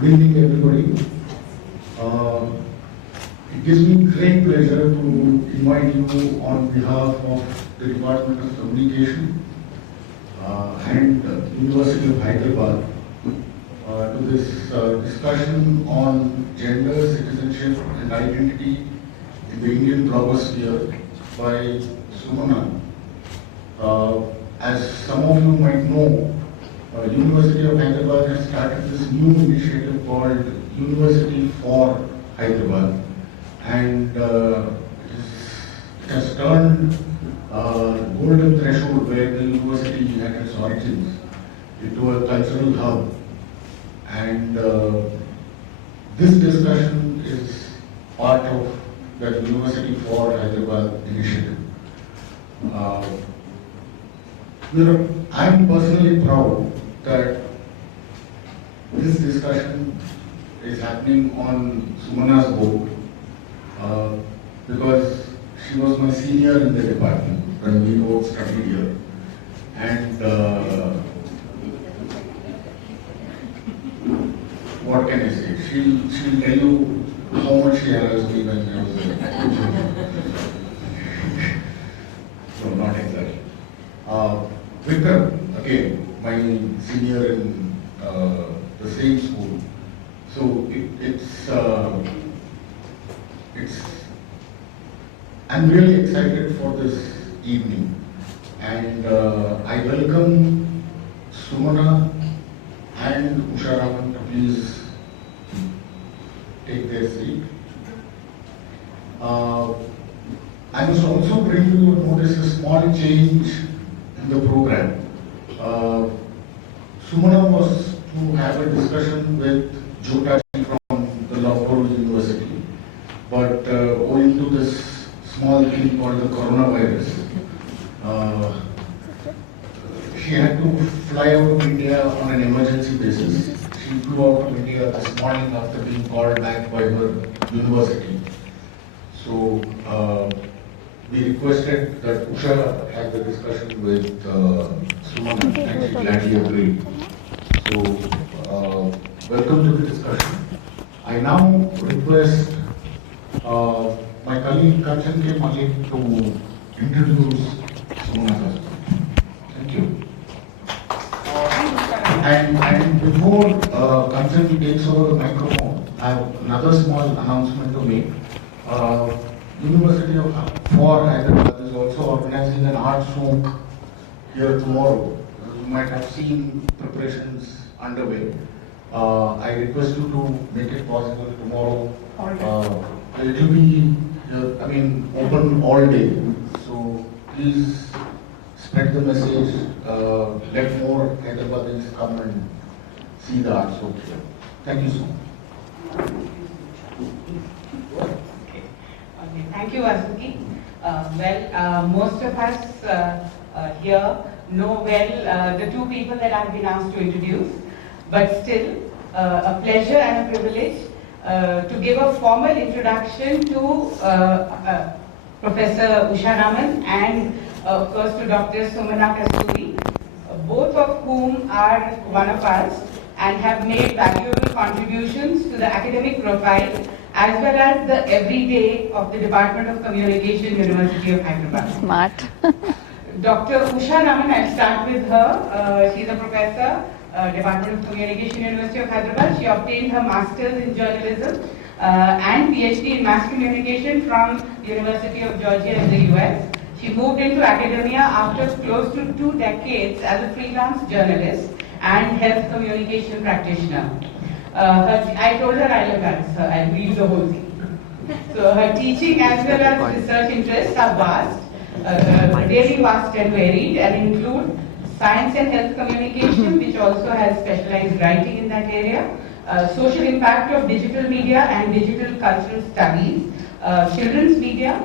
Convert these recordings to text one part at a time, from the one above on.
Good evening, everybody. It gives me great pleasure to invite you on behalf of the Department of Communication and University of Hyderabad to this discussion on gender, citizenship and identity in the Indian Blogosphere by Sumana. As some of you might know, University of Hyderabad has started this new initiative called University for Hyderabad, and it has turned golden threshold where the university at its origins into a cultural hub, and this discussion is part of the University for Hyderabad initiative. I am personally proud that this discussion is happening on Sumana's board because she was my senior in the department when we both studied here, and what can I say? She'll tell you how much she harassed me when I was there. No, not exactly. Vikram, again, my senior in the same school. So I'm really excited for this evening, and I welcome Sumana and Usha Raman to please take their seat. I must also bring to your notice a small change in the program. Sumana was to have a discussion with Jyotaji from the Loughborough University, but owing to this small thing called the coronavirus, she had to fly out of India on an emergency basis. She flew out of India this morning after being called back by her university. So we requested that Usha have the discussion with Sumana, and she gladly agreed. So, welcome to the discussion. I now request my colleague Kanchan K. Malik to introduce Sumana Kasturi. Thank you. And before Kanchan takes over the microphone, I have another small announcement to make. University of Hyderabad is also organizing an art souk here tomorrow. You might have seen preparations underway. I request you to make it possible tomorrow. It will be, open all day. So please spread the message. Let more Hyderabadis come and see the art souk here. Thank you so much. Thank you, Asuki. Most of us here know well the two people that I've been asked to introduce, but still a pleasure and a privilege to give a formal introduction to Professor Usha Raman and of course to Dr. Sumana Kasturi, both of whom are one of us and have made valuable contributions to the academic profile as well as the everyday of the Department of Communication, University of Hyderabad. Smart. Dr. Usha Raman, I'll start with her. She's a professor, Department of Communication, University of Hyderabad. She obtained her master's in journalism and PhD in mass communication from University of Georgia in the US. She moved into academia after close to 2 decades as a freelance journalist and health communication practitioner. I told her I'll answer, I'll read the whole thing. So her teaching as well as research interests are vast, really vast and varied, and include science and health communication, which also has specialized writing in that area, social impact of digital media and digital cultural studies, children's media,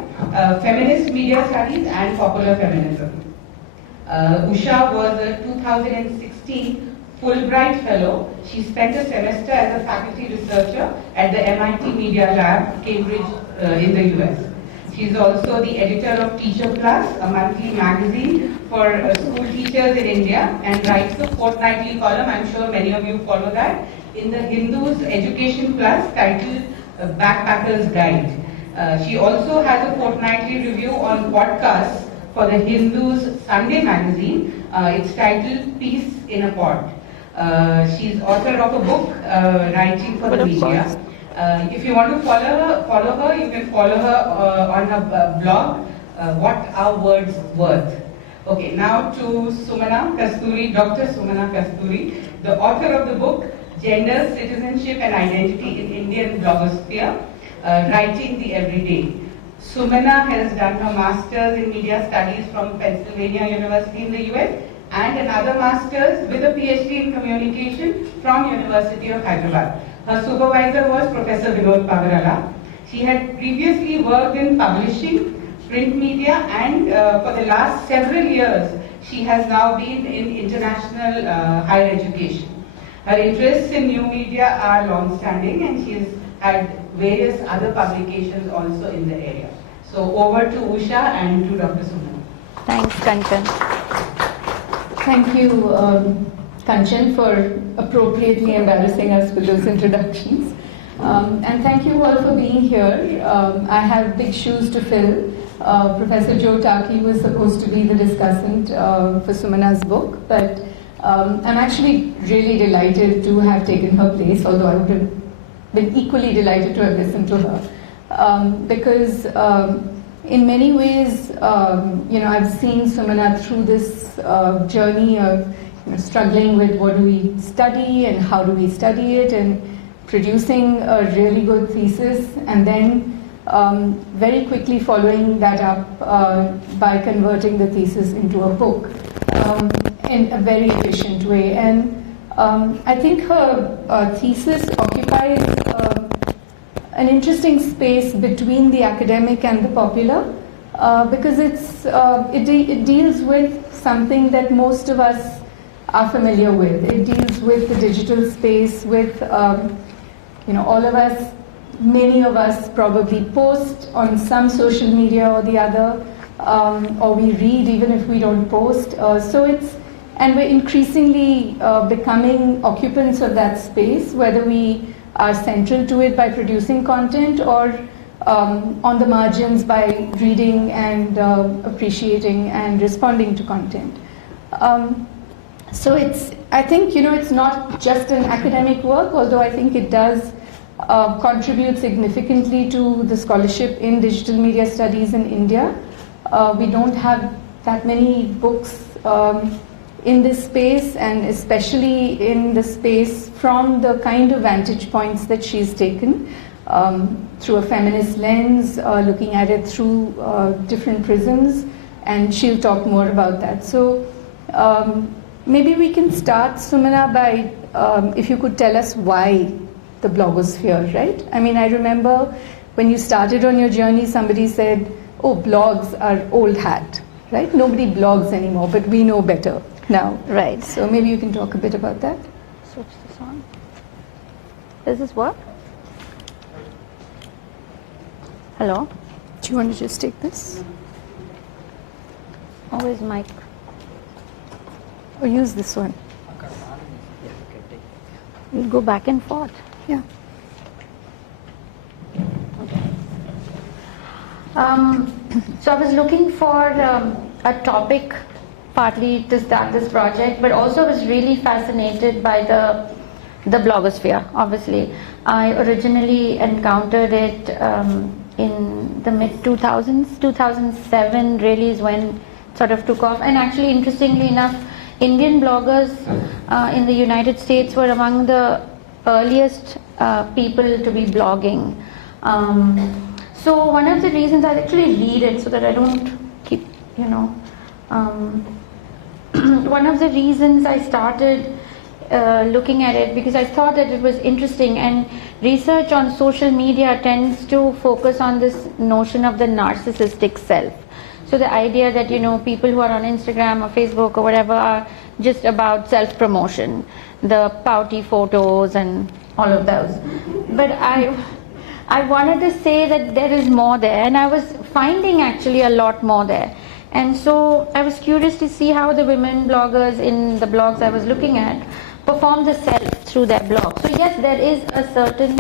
feminist media studies, and popular feminism. Usha was a 2016 Fulbright Fellow. She spent a semester as a faculty researcher at the MIT Media Lab, Cambridge, in the US. She's also the editor of Teacher Plus, a monthly magazine for school teachers in India, and writes a fortnightly column, I'm sure many of you follow that, in the Hindu's Education Plus titled Backpacker's Guide. She also has a fortnightly review on podcasts for the Hindu's Sunday magazine. It's titled Peace in a Pod. She's author of a book, Writing for the Media. If you want to follow her, you can follow her on her blog, What Are Words Worth? Okay, now to Sumana Kasturi, Dr. Sumana Kasturi, the author of the book, Gender, Citizenship and Identity in Indian Blogosphere, Writing the Everyday. Sumana has done her Master's in Media Studies from Pennsylvania University in the US and another Master's with a PhD in Communication from University of Hyderabad. Her supervisor was Professor Vinod Pagarala. She had previously worked in publishing, print media, and for the last several years, she has now been in international higher education. Her interests in new media are long-standing, and she has had various other publications also in the area. So over to Usha and to Dr. Sumana. Thanks, Kanchan. Thank you, Kanchan, for appropriately embarrassing us with those introductions. And thank you all for being here. I have big shoes to fill. Professor Joe Taki was supposed to be the discussant for Sumana's book, but I'm actually really delighted to have taken her place, although I would have been equally delighted to have listened to her. Because in many ways, I've seen Sumana through this journey of struggling with what do we study and how do we study it, and producing a really good thesis, and then very quickly following that up by converting the thesis into a book in a very efficient way. And I think her thesis occupies an interesting space between the academic and the popular, because it deals with something that most of us are familiar with. It deals with the digital space, with all of us, many of us probably post on some social media or the other, or we read even if we don't post. And we're increasingly becoming occupants of that space, whether we are central to it by producing content or on the margins by reading and appreciating and responding to content. So I think it's not just an academic work, although I think it does contribute significantly to the scholarship in digital media studies in India. We don't have that many books in this space, and especially in the space from the kind of vantage points that she's taken through a feminist lens, looking at it through different prisms, and she'll talk more about that. So maybe we can start, Sumana, by if you could tell us why the blogosphere, right? I mean, I remember when you started on your journey, somebody said, oh, blogs are old hat, right? Nobody blogs anymore, but we know better now. Right. So maybe you can talk a bit about that. Switch this on. Does this work? Hello? Do you want to just take this? Where's mic? Or use this one? We'll go back and forth. Yeah. So I was looking for a topic partly to start this project, but also was really fascinated by the blogosphere, obviously. I originally encountered it in the mid-2000s. 2007 really is when it sort of took off. And actually, interestingly enough, Indian bloggers in the United States were among the earliest people to be blogging. So one of the reasons, I'll actually read it so that I don't keep, one of the reasons I started looking at it, because I thought that it was interesting, and research on social media tends to focus on this notion of the narcissistic self. So the idea that, people who are on Instagram or Facebook or whatever are just about self-promotion, the pouty photos and all of those. But I wanted to say that there is more there, and I was finding actually a lot more there. And so I was curious to see how the women bloggers in the blogs I was looking at perform the self through their blog. So yes, there is a certain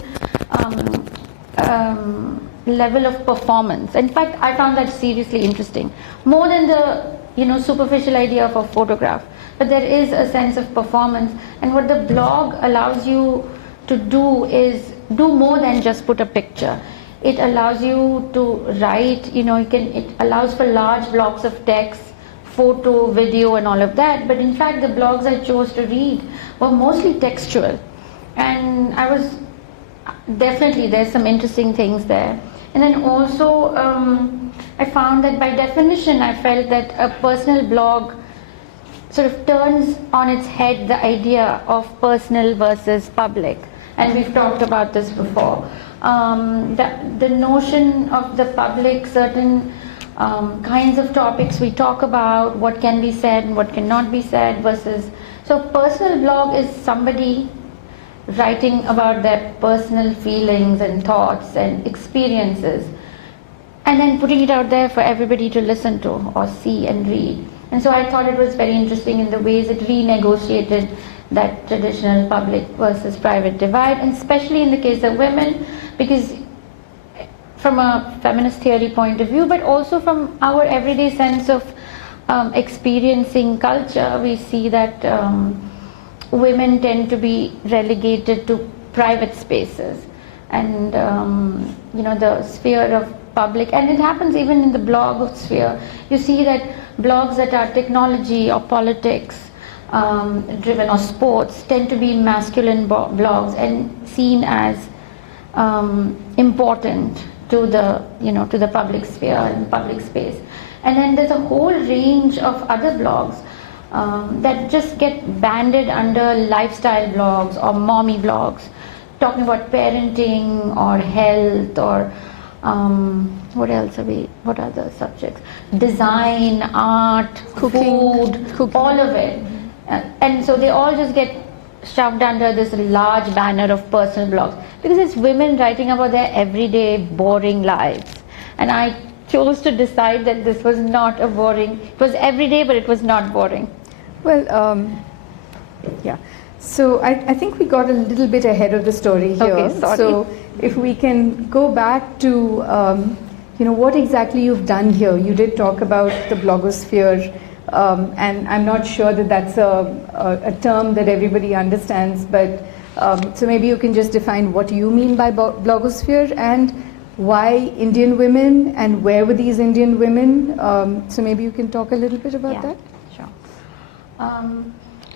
level of performance. In fact, I found that seriously interesting, more than the superficial idea of a photograph. But there is a sense of performance, and what the blog allows you to do is do more than just put a picture. It allows you to write, it allows for large blocks of text, photo, video and all of that. But in fact, the blogs I chose to read were mostly textual. And definitely there's some interesting things there. And then also, I found that by definition, I felt that a personal blog sort of turns on its head the idea of personal versus public. And we've talked about this before. The notion of the public, certain kinds of topics we talk about, what can be said and what cannot be said versus... So personal blog is somebody writing about their personal feelings and thoughts and experiences, and then putting it out there for everybody to listen to or see and read. And so I thought it was very interesting in the ways it renegotiated that traditional public versus private divide, and especially in the case of women, because from a feminist theory point of view, but also from our everyday sense of experiencing culture, we see that women tend to be relegated to private spaces and the sphere of public, and it happens even in the blog sphere. You see that blogs that are technology or politics driven or sports tend to be masculine blogs and seen as important to the public sphere and public space. And then there's a whole range of other blogs that just get banded under lifestyle blogs or mommy blogs, talking about parenting or health or what other subjects? Design, art, cooking. All of it. And so they all just get shoved under this large banner of personal blogs, because it's women writing about their everyday boring lives. And I chose to decide that this was not a boring, it was everyday, but it was not boring. Well, yeah. So I think we got a little bit ahead of the story here. Okay, sorry. So if we can go back to what exactly you've done here. You did talk about the blogosphere, and I'm not sure that that's a term that everybody understands, but so maybe you can just define what you mean by blogosphere and why Indian women and where were these Indian women. So maybe you can talk a little bit about that. Sure.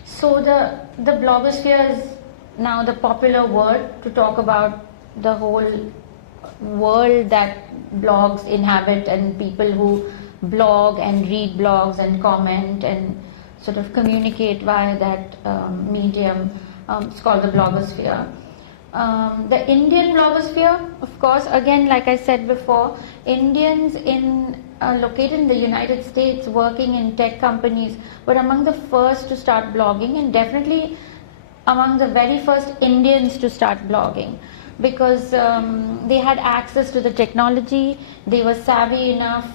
So the blogosphere is now the popular word to talk about the whole world that blogs inhabit, and people who blog and read blogs and comment and sort of communicate via that medium. It's called the blogosphere. The Indian blogosphere, of course, again, like I said before, Indians located in the United States working in tech companies were among the first to start blogging, and definitely among the very first Indians to start blogging, because they had access to the technology, they were savvy enough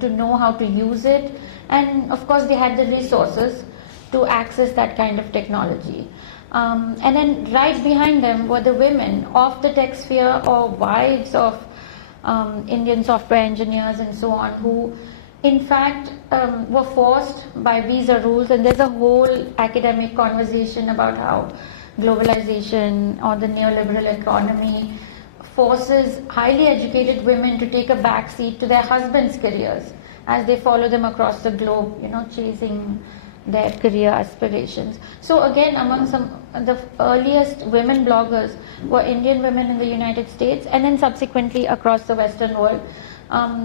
to know how to use it, and of course they had the resources to access that kind of technology. And then right behind them were the women of the tech sphere or wives of Indian software engineers and so on, who in fact were forced by visa rules, and there's a whole academic conversation about how globalization or the neoliberal economy forces highly educated women to take a back seat to their husbands' careers as they follow them across the globe, chasing their career aspirations. So again, among the earliest women bloggers were Indian women in the United States, and then subsequently across the Western world,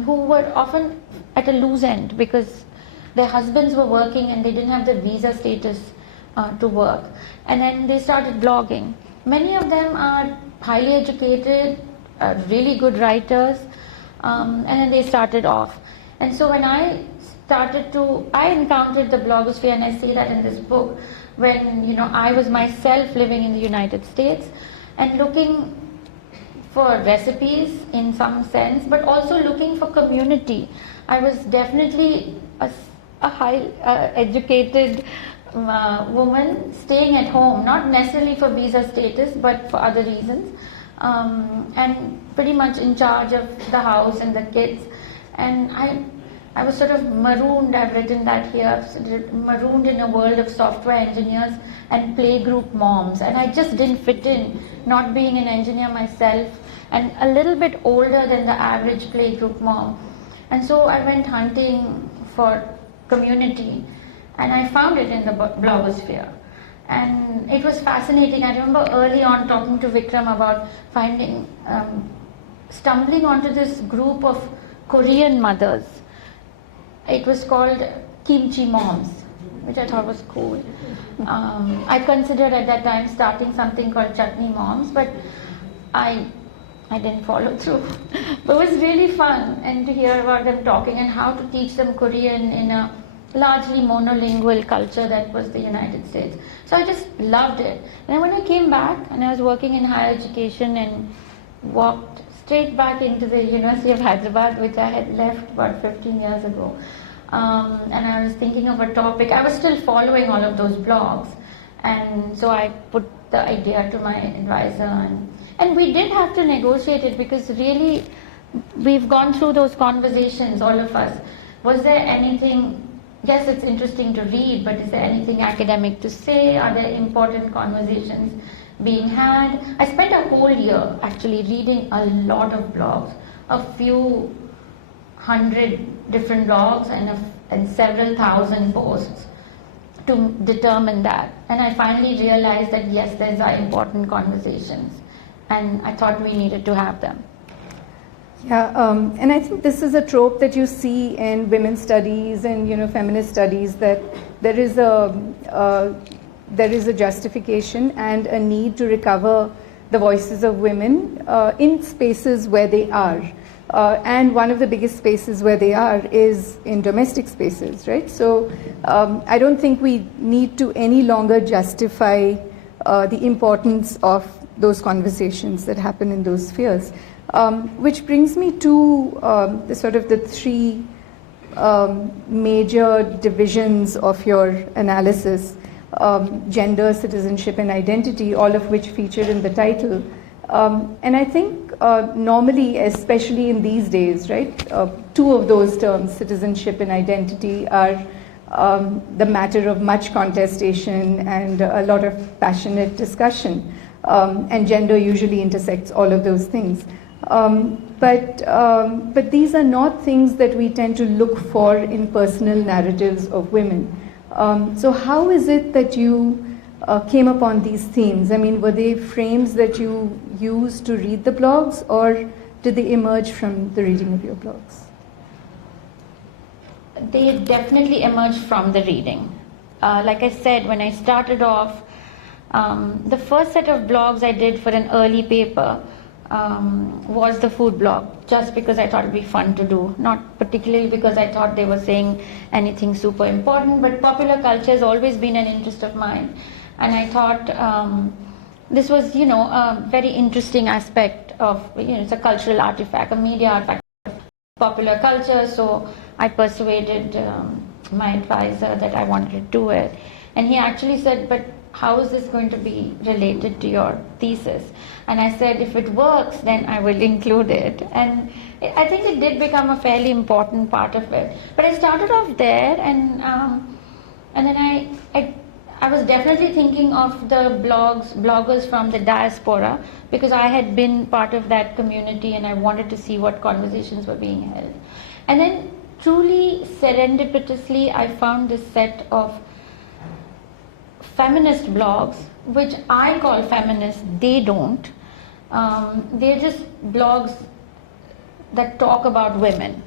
who were often at a loose end because their husbands were working and they didn't have the visa status to work. And then they started blogging. Many of them are highly educated, really good writers, and then they started off. And so when I encountered the blogosphere, and I say that in this book, when I was myself living in the United States and looking for recipes in some sense, but also looking for community. I was definitely a high educated woman staying at home, not necessarily for visa status, but for other reasons, and pretty much in charge of the house and the kids. And I was sort of marooned, I've written that here, marooned in a world of software engineers and playgroup moms. And I just didn't fit in, not being an engineer myself and a little bit older than the average playgroup mom. And so I went hunting for community, and I found it in the blogosphere. And it was fascinating. I remember early on talking to Vikram about stumbling onto this group of Korean mothers. It was called Kimchi Moms, which I thought was cool. I considered at that time starting something called Chutney Moms, but I didn't follow through. But it was really fun, and to hear about them talking and how to teach them Korean in a largely monolingual culture that was the United States. So I just loved it. And then when I came back and I was working in higher education and walked straight back into the University of Hyderabad, which I had left about 15 years ago. And I was thinking of a topic. I was still following all of those blogs. And so I put the idea to my advisor. And we did have to negotiate it, because really we've gone through those conversations, all of us. Was there anything, yes, it's interesting to read, but is there anything academic to say? Are there important conversations being had? I spent a whole year actually reading a lot of blogs, a few hundred different blogs and several thousand posts to determine that. And I finally realized that yes, these are important conversations, and I thought we needed to have them. Yeah, and I think this is a trope that you see in women's studies and feminist studies, that there is a justification and a need to recover the voices of women in spaces where they are. And one of the biggest spaces where they are is in domestic spaces, right? So I don't think we need to any longer justify the importance of those conversations that happen in those spheres. Which brings me to the three major divisions of your analysis: gender, citizenship, and identity, all of which feature in the title. And I think normally, especially in these days, right, two of those terms, citizenship and identity, are the matter of much contestation and a lot of passionate discussion. And gender usually intersects all of those things. But these are not things that we tend to look for in personal narratives of women. So how is it that you came upon these themes? I mean, were they frames that you used to read the blogs, or did they emerge from the reading of your blogs? They definitely emerged from the reading. Like I said, when I started off, the first set of blogs I did for an early paper was the food blog, just because I thought it would be fun to do, not particularly because I thought they were saying anything super important, but popular culture has always been an interest of mine. And I thought this was, a very interesting aspect of, it's a cultural artifact, a media artifact of popular culture. So I persuaded my advisor that I wanted to do it. And he actually said, but how is this going to be related to your thesis? And I said, if it works, then I will include it. And I think it did become a fairly important part of it. But I started off there, and then I was definitely thinking of the bloggers from the diaspora, because I had been part of that community and I wanted to see what conversations were being held. And then truly serendipitously, I found this set of feminist blogs, which I call feminist, they don't. They're just blogs that talk about women,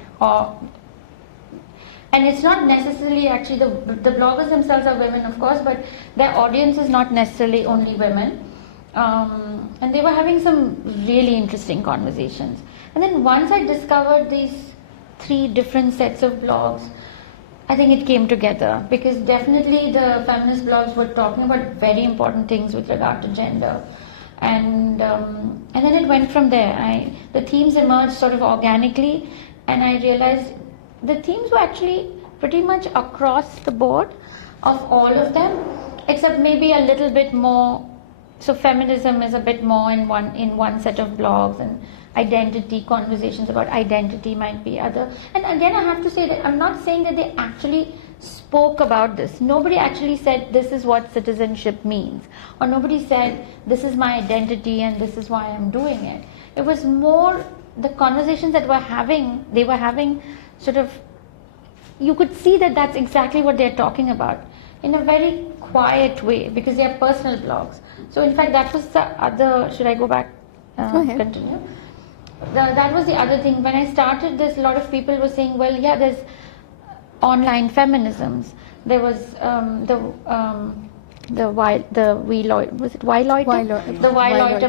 and it's not necessarily actually the bloggers themselves are women, of course, but their audience is not necessarily only women. And they were having some really interesting conversations. And then once I discovered these three different sets of blogs, I think it came together, because definitely the feminist blogs were talking about very important things with regard to gender. and then it went from there. The themes emerged sort of organically, and I realized the themes were actually pretty much across the board of all of them, except maybe a little bit more. So feminism is a bit more in one set of blogs, and identity, conversations about identity might be other. And again, I have to say that I'm not saying that they actually spoke about this. Nobody actually said this is what citizenship means, or nobody said this is my identity and this is why I'm doing it. It was more the conversations that they were having sort of, you could see that that's exactly what they're talking about in a very quiet way, because they are personal blogs. So in fact, that was the other, should I go back? Go ahead. Continue. That was the other thing. When I started this, a lot of people were saying, well, yeah, there's online feminisms. There was the Loiter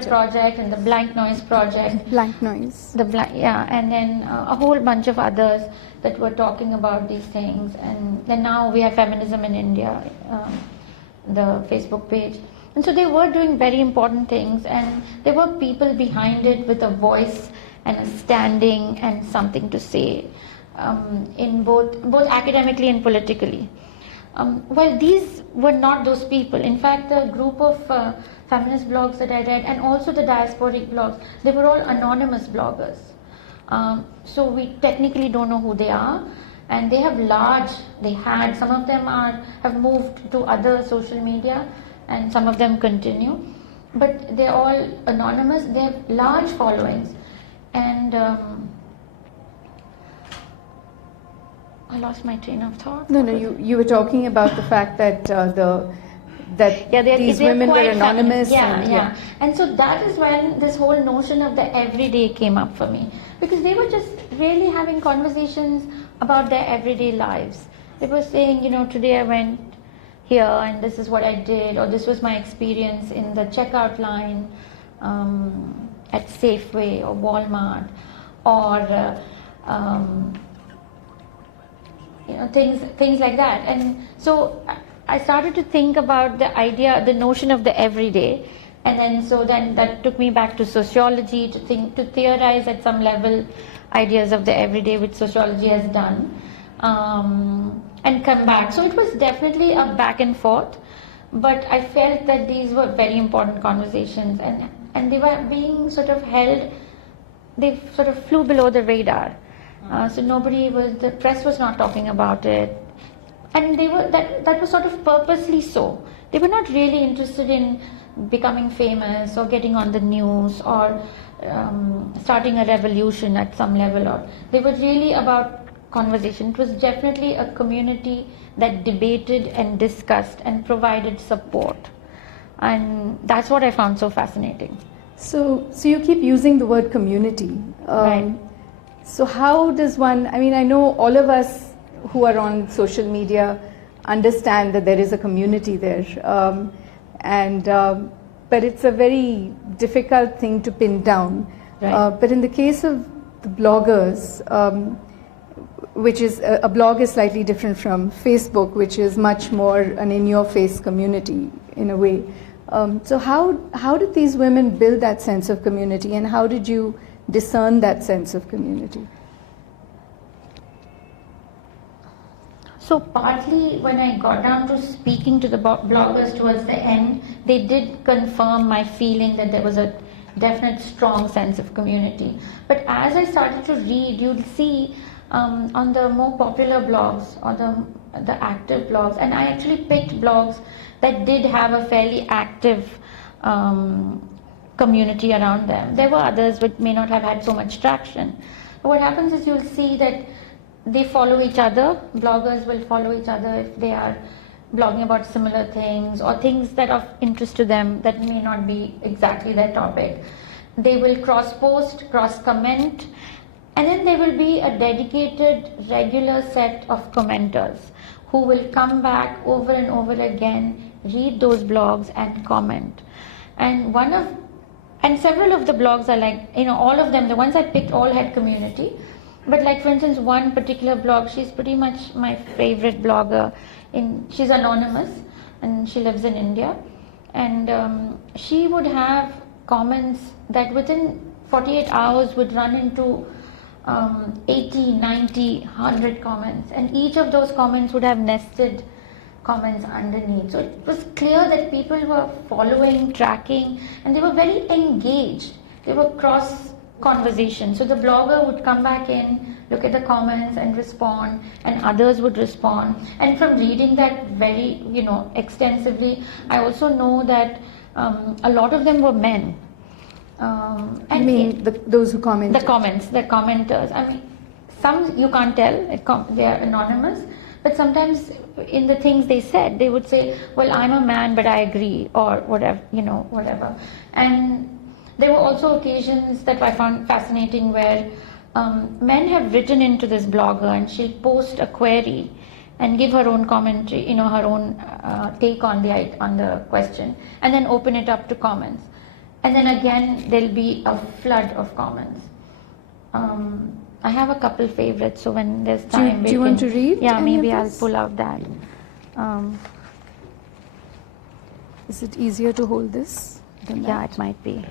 project and the Blank Noise project. Blank Noise. And then a whole bunch of others that were talking about these things. And then now we have Feminism in India, the Facebook page. And so they were doing very important things, and there were people behind it with a voice and a standing and something to say, in both academically and politically. Well, these were not those people. In fact, the group of feminist blogs that I read, and also the diasporic blogs, they were all anonymous bloggers. So we technically don't know who they are, and some of them have moved to other social media, and some of them continue, but they're all anonymous. They have large followings, and I lost my train of thought. No, you were talking about the fact that these women were anonymous. And so that is when this whole notion of the everyday came up for me, because they were just really having conversations about their everyday lives. They were saying, today I went here and this is what I did, or this was my experience in the checkout line at Safeway or Walmart, or things like that. And so I started to think about the notion of the everyday, and then that took me back to sociology to theorize at some level ideas of the everyday, which sociology has done, and come back. So it was definitely a back and forth, but I felt that these were very important conversations, and they were being sort of held. They sort of flew below the radar. So the press was not talking about it, and that was sort of purposely so. They were not really interested in becoming famous or getting on the news or starting a revolution at some level, or they were really about conversation. It was definitely a community that debated and discussed and provided support, and that's what I found so fascinating. So you keep using the word community. Right. So how does one, I know all of us who are on social media understand that there is a community there, but it's a very difficult thing to pin down. Right. But in the case of the bloggers, which is a blog is slightly different from Facebook, which is much more an in-your-face community in a way. So how did these women build that sense of community, and how did you discern that sense of community? So partly when I got down to speaking to the bloggers towards the end, they did confirm my feeling that there was a definite strong sense of community. But as I started to read, you'll see on the more popular blogs or the active blogs, and I actually picked blogs that did have a fairly active community around them. There were others which may not have had so much traction. But what happens is you'll see that they follow each other. Bloggers will follow each other if they are blogging about similar things or things that are of interest to them that may not be exactly their topic. They will cross-post, cross-comment, and then there will be a dedicated regular set of commenters who will come back over and over again, read those blogs and comment. And several of the blogs are like, all of them, the ones I picked all had community. But like for instance, one particular blog, she's pretty much my favorite blogger. She's anonymous and she lives in India. And she would have comments that within 48 hours would run into 80, 90, 100 comments, and each of those comments would have nested comments underneath. So it was clear that people were following, tracking, and they were very engaged. They were cross conversation. So the blogger would come back in, look at the comments and respond, and others would respond. And from reading that very, extensively, I also know that a lot of them were men. Those who comment? The commenters. I mean, some you can't tell, they are anonymous, but sometimes in the things they said, they would say, well, I'm a man, but I agree, or whatever, whatever. And there were also occasions that I found fascinating where men have written into this blogger, and she'll post a query and give her own commentary, her own take on the question, and then open it up to comments. And then again, there'll be a flood of comments. I have a couple favorites, so when there's time, do you want to read? Yeah, maybe I'll pull out that. Is it easier to hold this than that? Yeah, it might be.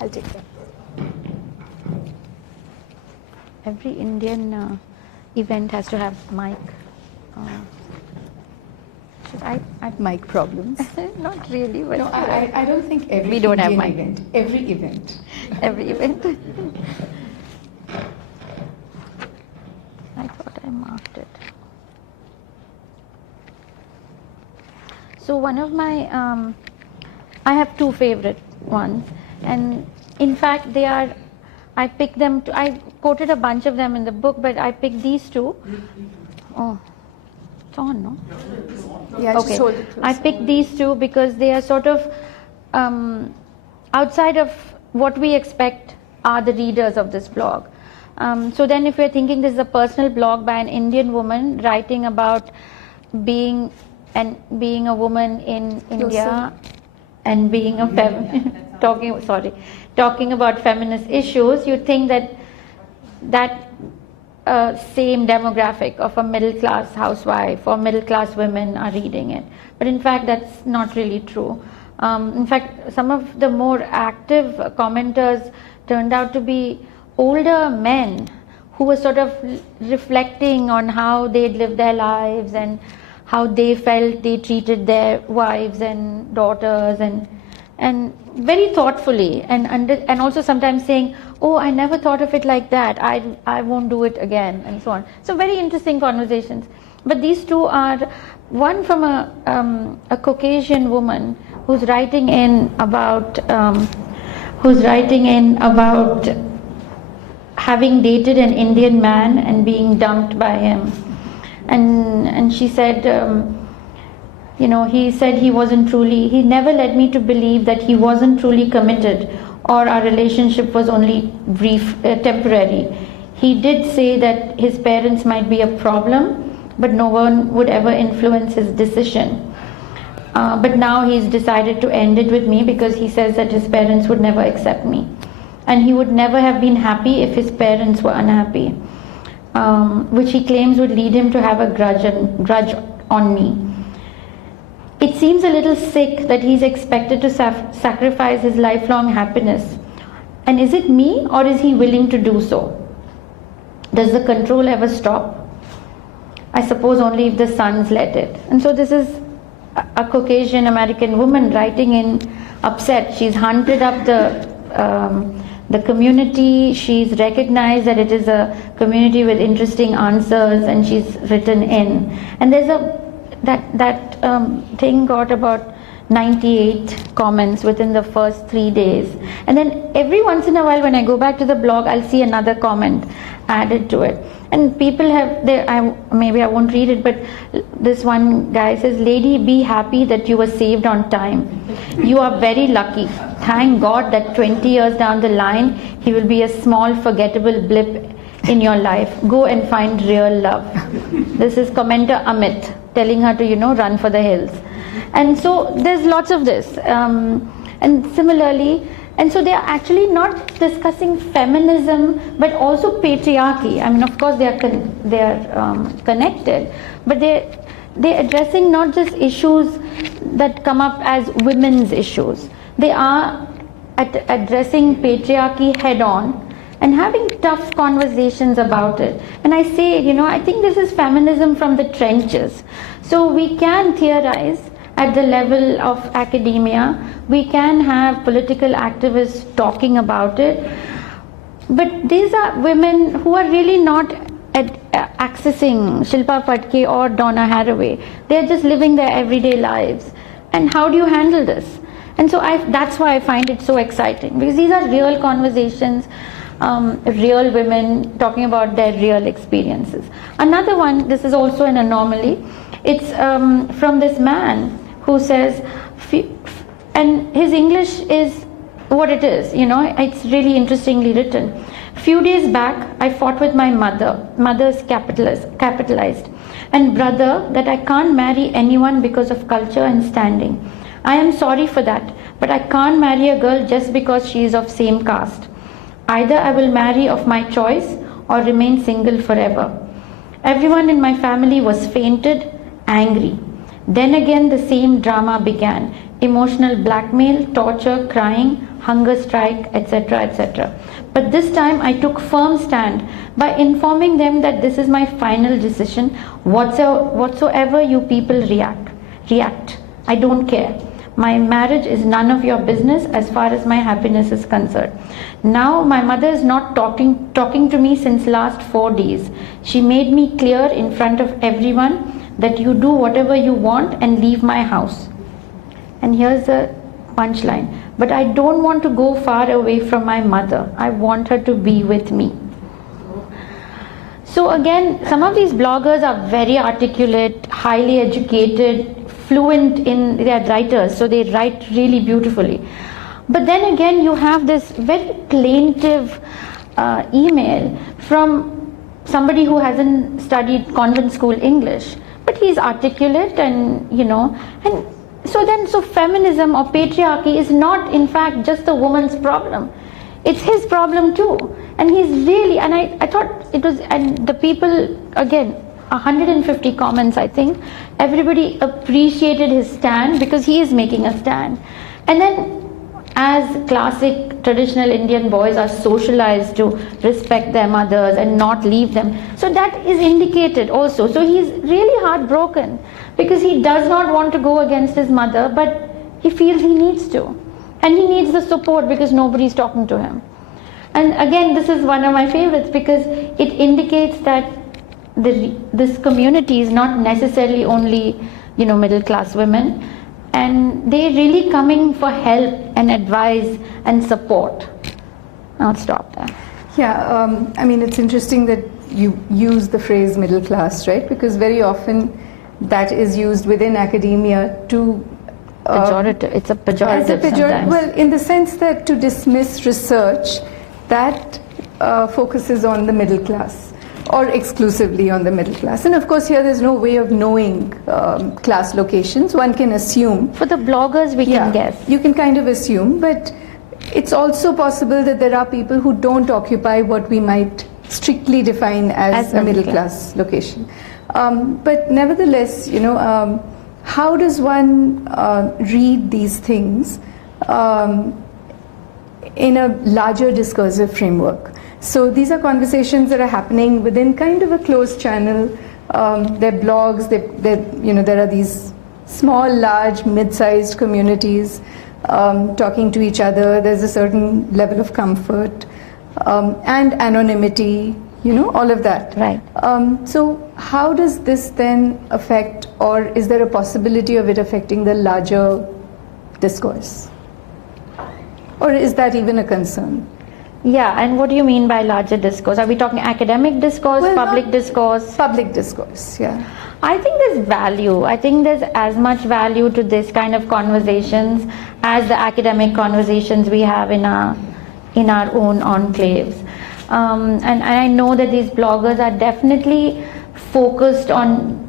I'll take that. Every Indian event has to have mic. Should I Mic problems? Not really, but No, I don't think every We don't have Indian mic. event. Every event. every event. I thought I marked it. So one of my, I have two favorite ones, and in fact I picked them. I quoted a bunch of them in the book, but I picked these two. Oh, it's on, no? Yeah, just hold it close. I picked these two because they are sort of outside of what we expect are the readers of this blog. So then if we're thinking this is a personal blog by an Indian woman writing about being a woman in India and being a talking about feminist issues, you'd think that same demographic of a middle class housewife or middle class women are reading it. But in fact, that's not really true. In fact, some of the more active commenters turned out to be older men who were sort of reflecting on how they'd lived their lives and how they felt they treated their wives and daughters, and very thoughtfully, and also sometimes saying, oh, I never thought of it like that, I won't do it again, and so on. So very interesting conversations. But these two are, one from a Caucasian woman who's writing in about having dated an Indian man and being dumped by him, and she said, he said he never led me to believe that he wasn't truly committed or our relationship was only brief, temporary. He did say that his parents might be a problem, but no one would ever influence his decision. But now he's decided to end it with me because he says that his parents would never accept me. And he would never have been happy if his parents were unhappy, which he claims would lead him to have a grudge on me. It seems a little sick that he's expected to sacrifice his lifelong happiness. And is it me, or is he willing to do so? Does the control ever stop? I suppose only if the sons let it. And so this is a Caucasian American woman writing in upset. She's hunted up the community. She's recognized that it is a community with interesting answers, and she's written in. And there's that thing got about 98 comments within the first 3 days, and then every once in a while when I go back to the blog, I'll see another comment added to it, and people have maybe I won't read it, but this one guy says, "Lady, be happy that you were saved on time. You are very lucky. Thank God that 20 years down the line he will be a small forgettable blip in your life. Go and find real love." This is commenter Amit telling her to run for the hills. And so there's lots of this, and similarly, and so they are actually not discussing feminism but also patriarchy. I mean, of course they are connected, but they're addressing not just issues that come up as women's issues. They are addressing patriarchy head on and having tough conversations about it. And I say, you know, I think this is feminism from the trenches. So we can theorize at the level of academia, we can have political activists talking about it, but these are women who are really not accessing Shilpa Phadke or Donna Haraway. They're just living their everyday lives. And how do you handle this? And so that's why I find it so exciting, because these are real conversations, real women talking about their real experiences. Another one, this is also an anomaly, it's from this man who says, and his English is what it is, you know, it's really interestingly written. Few days back, I fought with my mother's capitalized, and brother that I can't marry anyone because of culture and standing. I am sorry for that, but I can't marry a girl just because she is of same caste. Either I will marry of my choice or remain single forever. Everyone in my family was fainted, angry. Then again the same drama began. Emotional blackmail, torture, crying, hunger strike, etc., etc. But this time I took firm stand by informing them that this is my final decision. Whatsoever you people react. I don't care. My marriage is none of your business as far as my happiness is concerned. Now my mother is not talking to me since last 4 days. She made me clear in front of everyone that you do whatever you want and leave my house. And here's the punchline. But I don't want to go far away from my mother. I want her to be with me. So again, some of these bloggers are very articulate, highly educated, fluent in their writers, so they write really beautifully. But then again, you have this very plaintive email from somebody who hasn't studied convent school English, but he's articulate, and you know, and so feminism or patriarchy is not in fact just the woman's problem. It's his problem too. And he's really, and I thought it was, and the people, again, 150 comments I think, everybody appreciated his stand because he is making a stand. And then as classic traditional Indian boys are socialized to respect their mothers and not leave them, so that is indicated also. So he's really heartbroken because he does not want to go against his mother, but he feels he needs to, and he needs the support because nobody's talking to him. And again, this is one of my favorites because it indicates that this community is not necessarily only, you know, middle class women, and they're really coming for help and advice and support. I'll stop there. Yeah, I mean, it's interesting that you use the phrase middle class, right? Because very often that is used within academia to Pejorative. It's a pejorative sometimes. Well, in the sense that to dismiss research that focuses on the middle class, or exclusively on the middle class. And of course here there's no way of knowing class locations. One can assume. For the bloggers we can guess. You can kind of assume, but it's also possible that there are people who don't occupy what we might strictly define as a middle class location. But nevertheless, you know, how does one read these things in a larger discursive framework? So these are conversations that are happening within kind of a closed channel. They're blogs, you know, there are these small, large, mid-sized communities talking to each other. There's a certain level of comfort and anonymity, you know, all of that. Right. So how does this then affect, or is there a possibility of it affecting the larger discourse? Or is that even a concern? Yeah, and what do you mean by larger discourse? Are we talking academic discourse, public discourse? Public discourse, yeah. I think there's value. I think there's as much value to this kind of conversations as the academic conversations we have in our own enclaves. And I know that these bloggers are definitely focused on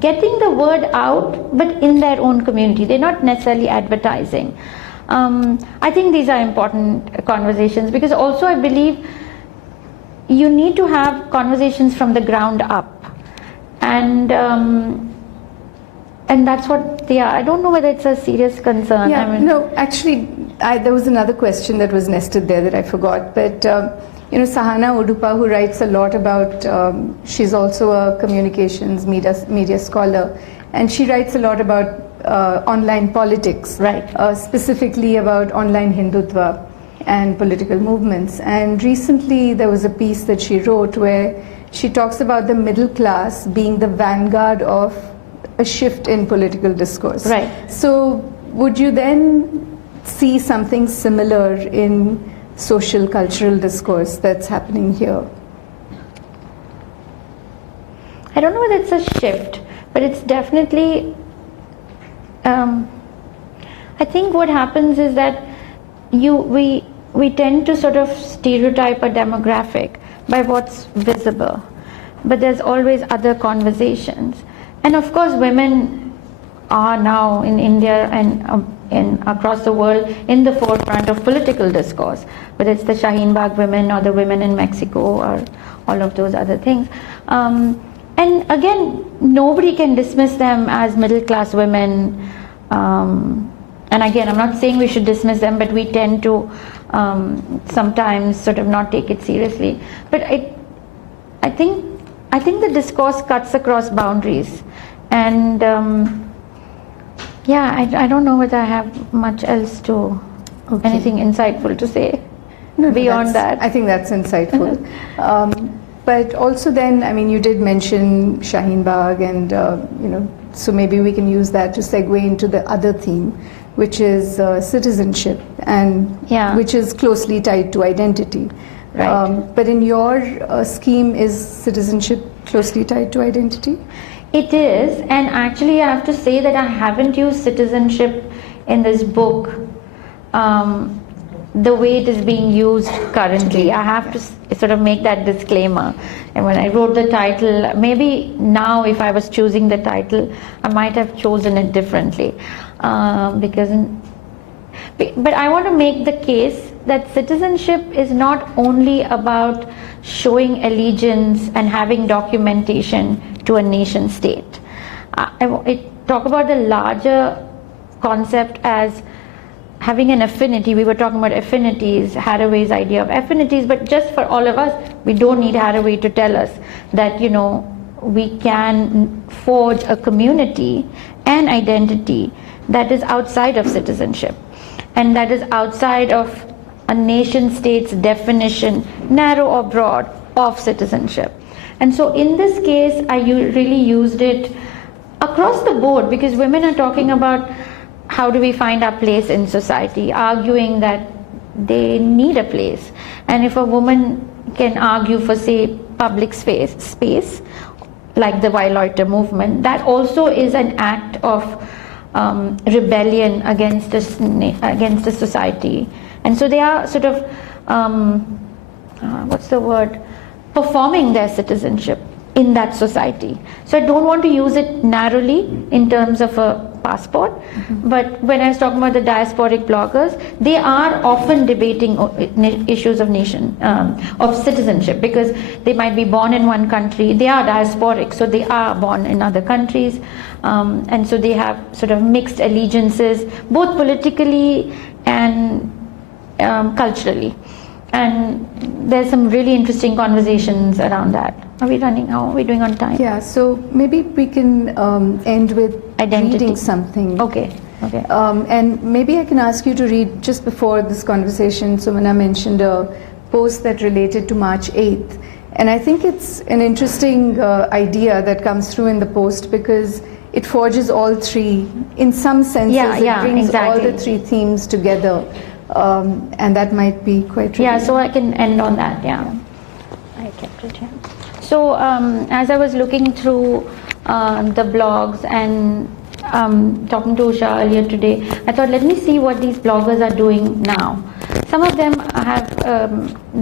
getting the word out, but in their own community. They're not necessarily advertising. I think these are important conversations because also I believe you need to have conversations from the ground up, and and that's what they are. I don't know whether it's a serious concern. Yeah, I mean, no, actually, there was another question that was nested there that I forgot. But, Sahana Udupa, who writes a lot about, she's also a communications media scholar, and she writes a lot about online politics. Right. Specifically about online Hindutva and political movements. And recently there was a piece that she wrote where she talks about the middle class being the vanguard of a shift in political discourse. Right. So would you then see something similar in social cultural discourse that's happening here? I don't know whether it's a shift, but it's definitely, I think what happens is that we tend to sort of stereotype a demographic by what's visible, but there's always other conversations. And of course women are now in India and across the world in the forefront of political discourse, whether it's the Shaheen Bagh women or the women in Mexico or all of those other things. And again, nobody can dismiss them as middle class women. And again, I'm not saying we should dismiss them, but we tend to sometimes sort of not take it seriously. But I think the discourse cuts across boundaries, and I don't know whether I have much else to anything insightful to say beyond that. I think that's insightful. But also then, I mean, you did mention Shaheen Bagh, and so maybe we can use that to segue into the other theme, which is citizenship, and which is closely tied to identity. Right. But in your scheme, is citizenship closely tied to identity? It is, and actually I have to say that I haven't used citizenship in this book the way it is being used currently. I have to sort of make that disclaimer. And when I wrote the title, maybe now if I was choosing the title, I might have chosen it differently. But I want to make the case that citizenship is not only about showing allegiance and having documentation to a nation state. I talk about the larger concept as having an affinity. We were talking about affinities, Haraway's idea of affinities, but just for all of us, we don't need Haraway to tell us that, we can forge a community and identity that is outside of citizenship, and that is outside of a nation state's definition, narrow or broad, of citizenship. And so in this case, I really used it across the board, because women are talking about how do we find our place in society, arguing that they need a place. And if a woman can argue for, say, public space, like the Why Loiter movement, that also is an act of rebellion against a society. And so they are sort of, performing their citizenship in that society. So I don't want to use it narrowly in terms of a passport, but when I was talking about the diasporic bloggers, they are often debating issues of of citizenship, because they might be born in one country, they are diasporic, so they are born in other countries, and so they have sort of mixed allegiances, both politically and culturally. And there's some really interesting conversations around that. How are we doing on time? Yeah, so maybe we can end with Identity. reading something. Okay. And maybe I can ask you to read, just before this conversation, Sumana mentioned a post that related to March 8th. And I think it's an interesting idea that comes through in the post, because it forges all three, in some senses, it brings all the three themes together. And that might be quite Yeah, so I can end on that, I kept it here. So as I was looking through the blogs and talking to Usha earlier today, I thought, let me see what these bloggers are doing now. Some of them have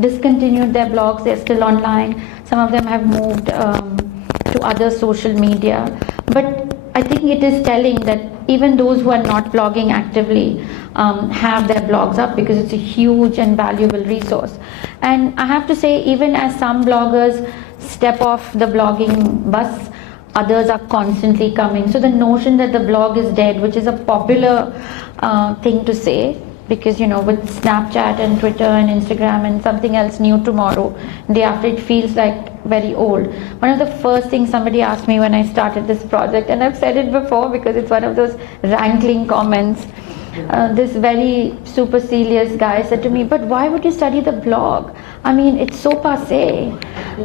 discontinued their blogs, they're still online. Some of them have moved to other social media. But I think it is telling that even those who are not blogging actively have their blogs up, because it's a huge and valuable resource. And I have to say, even as some bloggers step off the blogging bus, others are constantly coming. So the notion that the blog is dead, which is a popular thing to say, because with Snapchat and Twitter and Instagram and something else new tomorrow, day after, it feels like very old. One of the first things somebody asked me when I started this project, and I've said it before because it's one of those rankling comments, this very supercilious guy said to me, but why would you study the blog? I mean, it's so passé.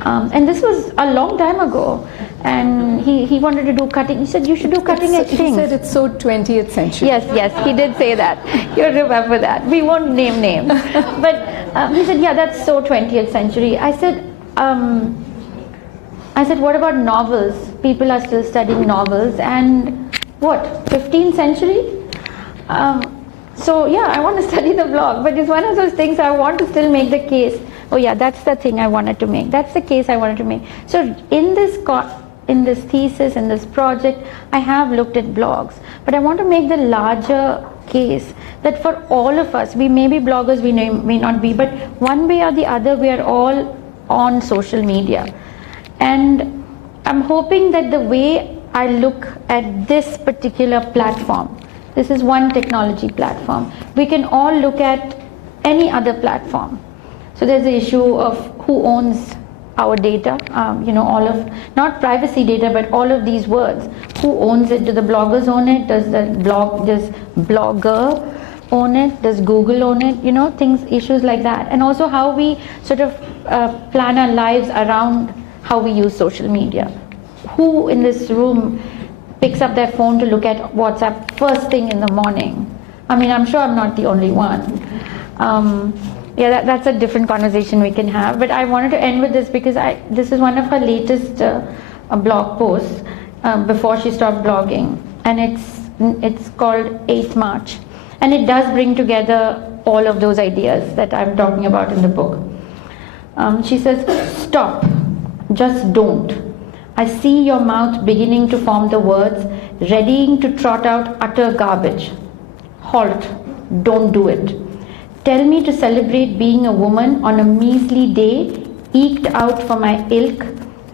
And this was a long time ago. And he wanted to do cutting. He said, you should do cutting edge things. He said it's so 20th century. Yes, he did say that. You'll remember that. We won't name names. But he said, yeah, that's so 20th century. I said, what about novels? People are still studying novels. And what, 15th century? So yeah, I want to study the blog, but it's one of those things I want to still make the case. Oh yeah, that's the thing I wanted to make. That's the case I wanted to make. So in this thesis, in this project, I have looked at blogs, but I want to make the larger case that for all of us, we may be bloggers, we may not be, but one way or the other, we are all on social media. And I'm hoping that the way I look at this particular platform, this is one technology platform, we can all look at any other platform. So there's the issue of who owns our data, all of, not privacy data, but all of these words. Who owns it? Do the bloggers own it? Does blogger own it? Does Google own it? Issues like that. And also how we sort of plan our lives around how we use social media. Who in this room picks up their phone to look at WhatsApp first thing in the morning? I mean, I'm sure I'm not the only one. That's a different conversation we can have. But I wanted to end with this because this is one of her latest blog posts before she stopped blogging, and it's called 8th March, and it does bring together all of those ideas that I'm talking about in the book. She says, "Stop, just don't. I see your mouth beginning to form the words, readying to trot out utter garbage. Halt, don't do it. Tell me to celebrate being a woman on a measly day eked out for my ilk,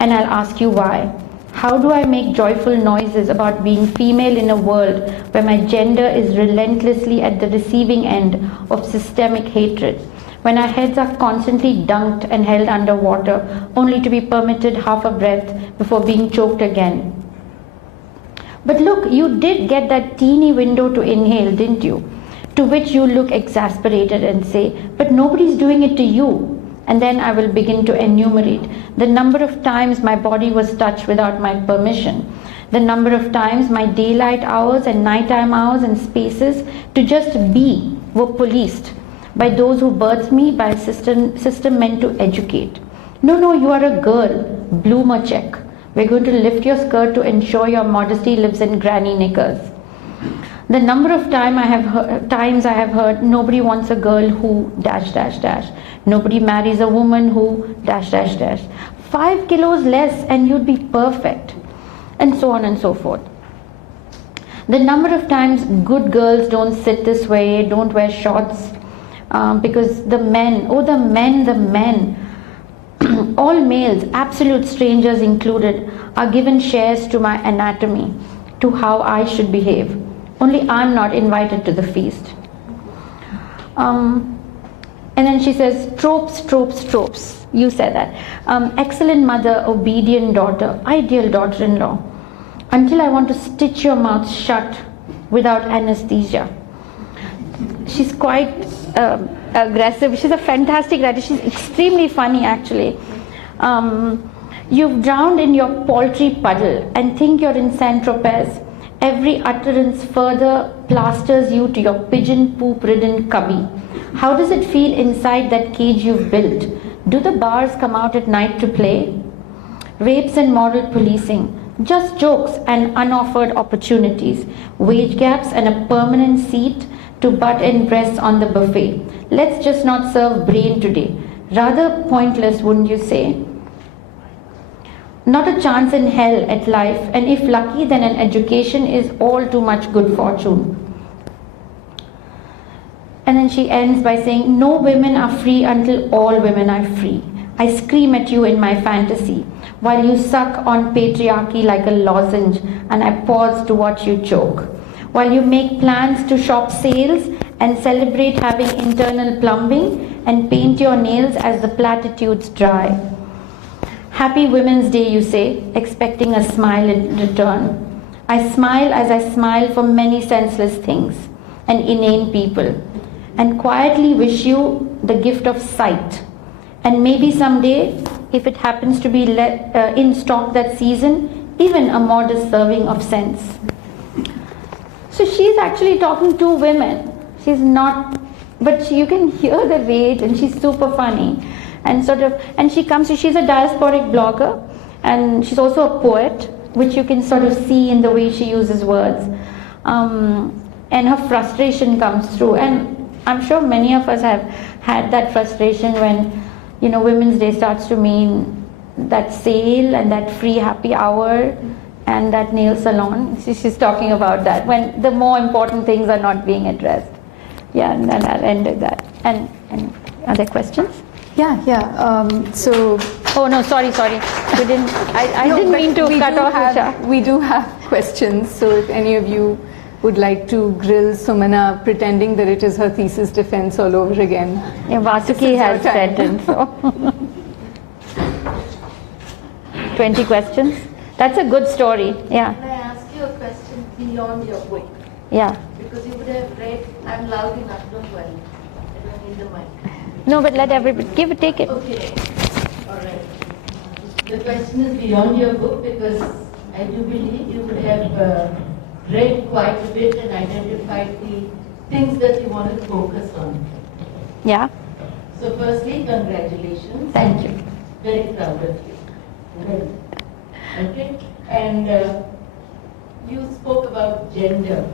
and I'll ask you why. How do I make joyful noises about being female in a world where my gender is relentlessly at the receiving end of systemic hatred? When our heads are constantly dunked and held underwater, only to be permitted half a breath before being choked again. But look, you did get that teeny window to inhale, didn't you? To which you look exasperated and say, but nobody's doing it to you. And then I will begin to enumerate the number of times my body was touched without my permission, the number of times my daylight hours and nighttime hours and spaces to just be were policed by those who birthed me, by a system meant to educate. No, you are a girl, bloomer check. We're going to lift your skirt to ensure your modesty lives in granny knickers. The number of times I have heard, nobody wants a girl who ... Nobody marries a woman who ... 5 kilos less and you'd be perfect. And so on and so forth. The number of times good girls don't sit this way, don't wear shorts, because the men, all males, absolute strangers included, are given shares to my anatomy, to how I should behave. Only I'm not invited to the feast. And then she says, tropes. You said that. Excellent mother, obedient daughter, ideal daughter-in-law. Until I want to stitch your mouth shut without anesthesia. She's quite aggressive. She's a fantastic writer. She's extremely funny, actually. You've drowned in your paltry puddle and think you're in Saint-Tropez. Every utterance further plasters you to your pigeon poop-ridden cubby. How does it feel inside that cage you've built? Do the bars come out at night to play? Rapes and moral policing, just jokes and unoffered opportunities, wage gaps and a permanent seat to butt and breasts on the buffet. Let's just not serve brain today. Rather pointless, wouldn't you say? Not a chance in hell at life, and if lucky, then an education is all too much good fortune. And then she ends by saying, no women are free until all women are free. I scream at you in my fantasy. while you suck on patriarchy like a lozenge and I pause to watch you choke, while you make plans to shop sales and celebrate having internal plumbing and paint your nails as the platitudes dry. Happy Women's Day, you say, expecting a smile in return. I smile as I smile for many senseless things and inane people, and quietly wish you the gift of sight. And maybe someday, if it happens to be in stock that season, even a modest serving of sense. So she's actually talking to women. She's not, but you can hear the weight, and she's super funny. And she's a diasporic blogger, and she's also a poet, which you can sort of see in the way she uses words. And her frustration comes through. And I'm sure many of us have had that frustration when, Women's Day starts to mean that sale and that free happy hour and that nail salon. She's talking about that, when the more important things are not being addressed. Yeah, and then I'll end with that. And other questions? Yeah. So. Oh no, sorry. We didn't. I didn't mean to cut off Usha. We do have questions. So if any of you would like to grill Sumana, pretending that it is her thesis defense all over again. Yeah, Vasuki has said it. So. 20 questions. That's a good story. Yeah. Can I ask you a question beyond your book? Yeah. Because you would have read. I'm loud enough. Don't worry. I don't need the mic. No, but let everybody take it. Okay. All right. The question is beyond your book, because I do believe you would have read quite a bit and identified the things that you want to focus on. Yeah. So firstly, congratulations. Thank you. Very proud of you. Well, okay. And you spoke about gender.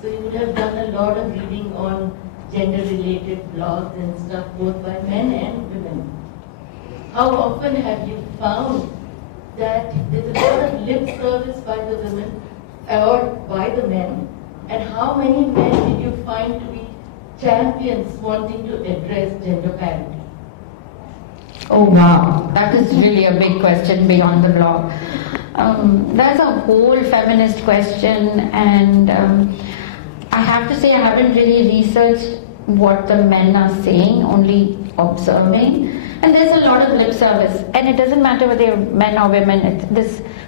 So you would have done a lot of reading on gender-related blogs and stuff, both by men and women. How often have you found that there's a lot of lip service by the women or by the men, and how many men did you find to be champions wanting to address gender parity? Oh wow, that is really a big question beyond the blog. That's a whole feminist question, and I have to say I haven't really researched what the men are saying, only observing. And there's a lot of lip service, and it doesn't matter whether they're men or women.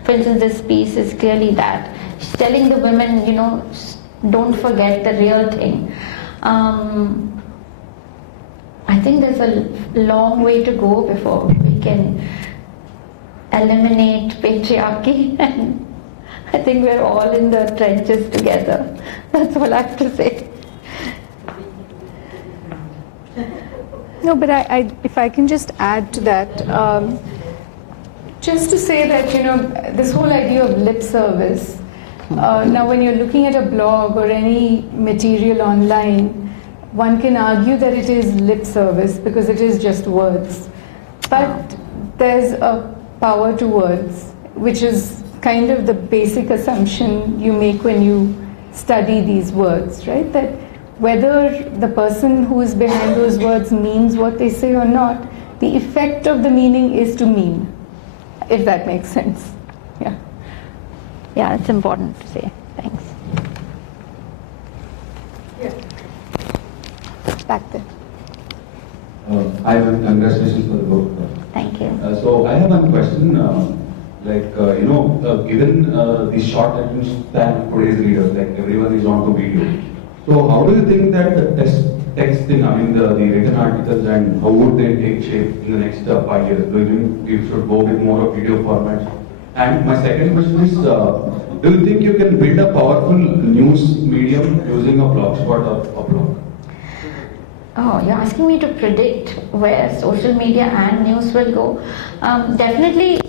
For instance, this piece is clearly that. She's telling the women, don't forget the real thing. I think there's a long way to go before we can eliminate patriarchy, and I think we're all in the trenches together. That's all I have to say. No, but if I can just add to that, just to say that, this whole idea of lip service, now when you're looking at a blog or any material online, one can argue that it is lip service because it is just words. But there's a power to words, which is kind of the basic assumption you make when you study these words, right? That whether the person who is behind those words means what they say or not, the effect of the meaning is to mean, if that makes sense. Yeah. Yeah, it's important to say. Thanks. Yeah. Back there. Hi, ma'am. Congratulations for the book. Thank you. So I have one question. Given the short attention span of today's readers, like everyone is on to video. So how do you think that the text thing, the written articles, and how would they take shape in the next 5 years? Do you think we should go with more of video format? And my second question is, do you think you can build a powerful news medium using a blogspot or a blog? Oh, you're asking me to predict where social media and news will go. Definitely,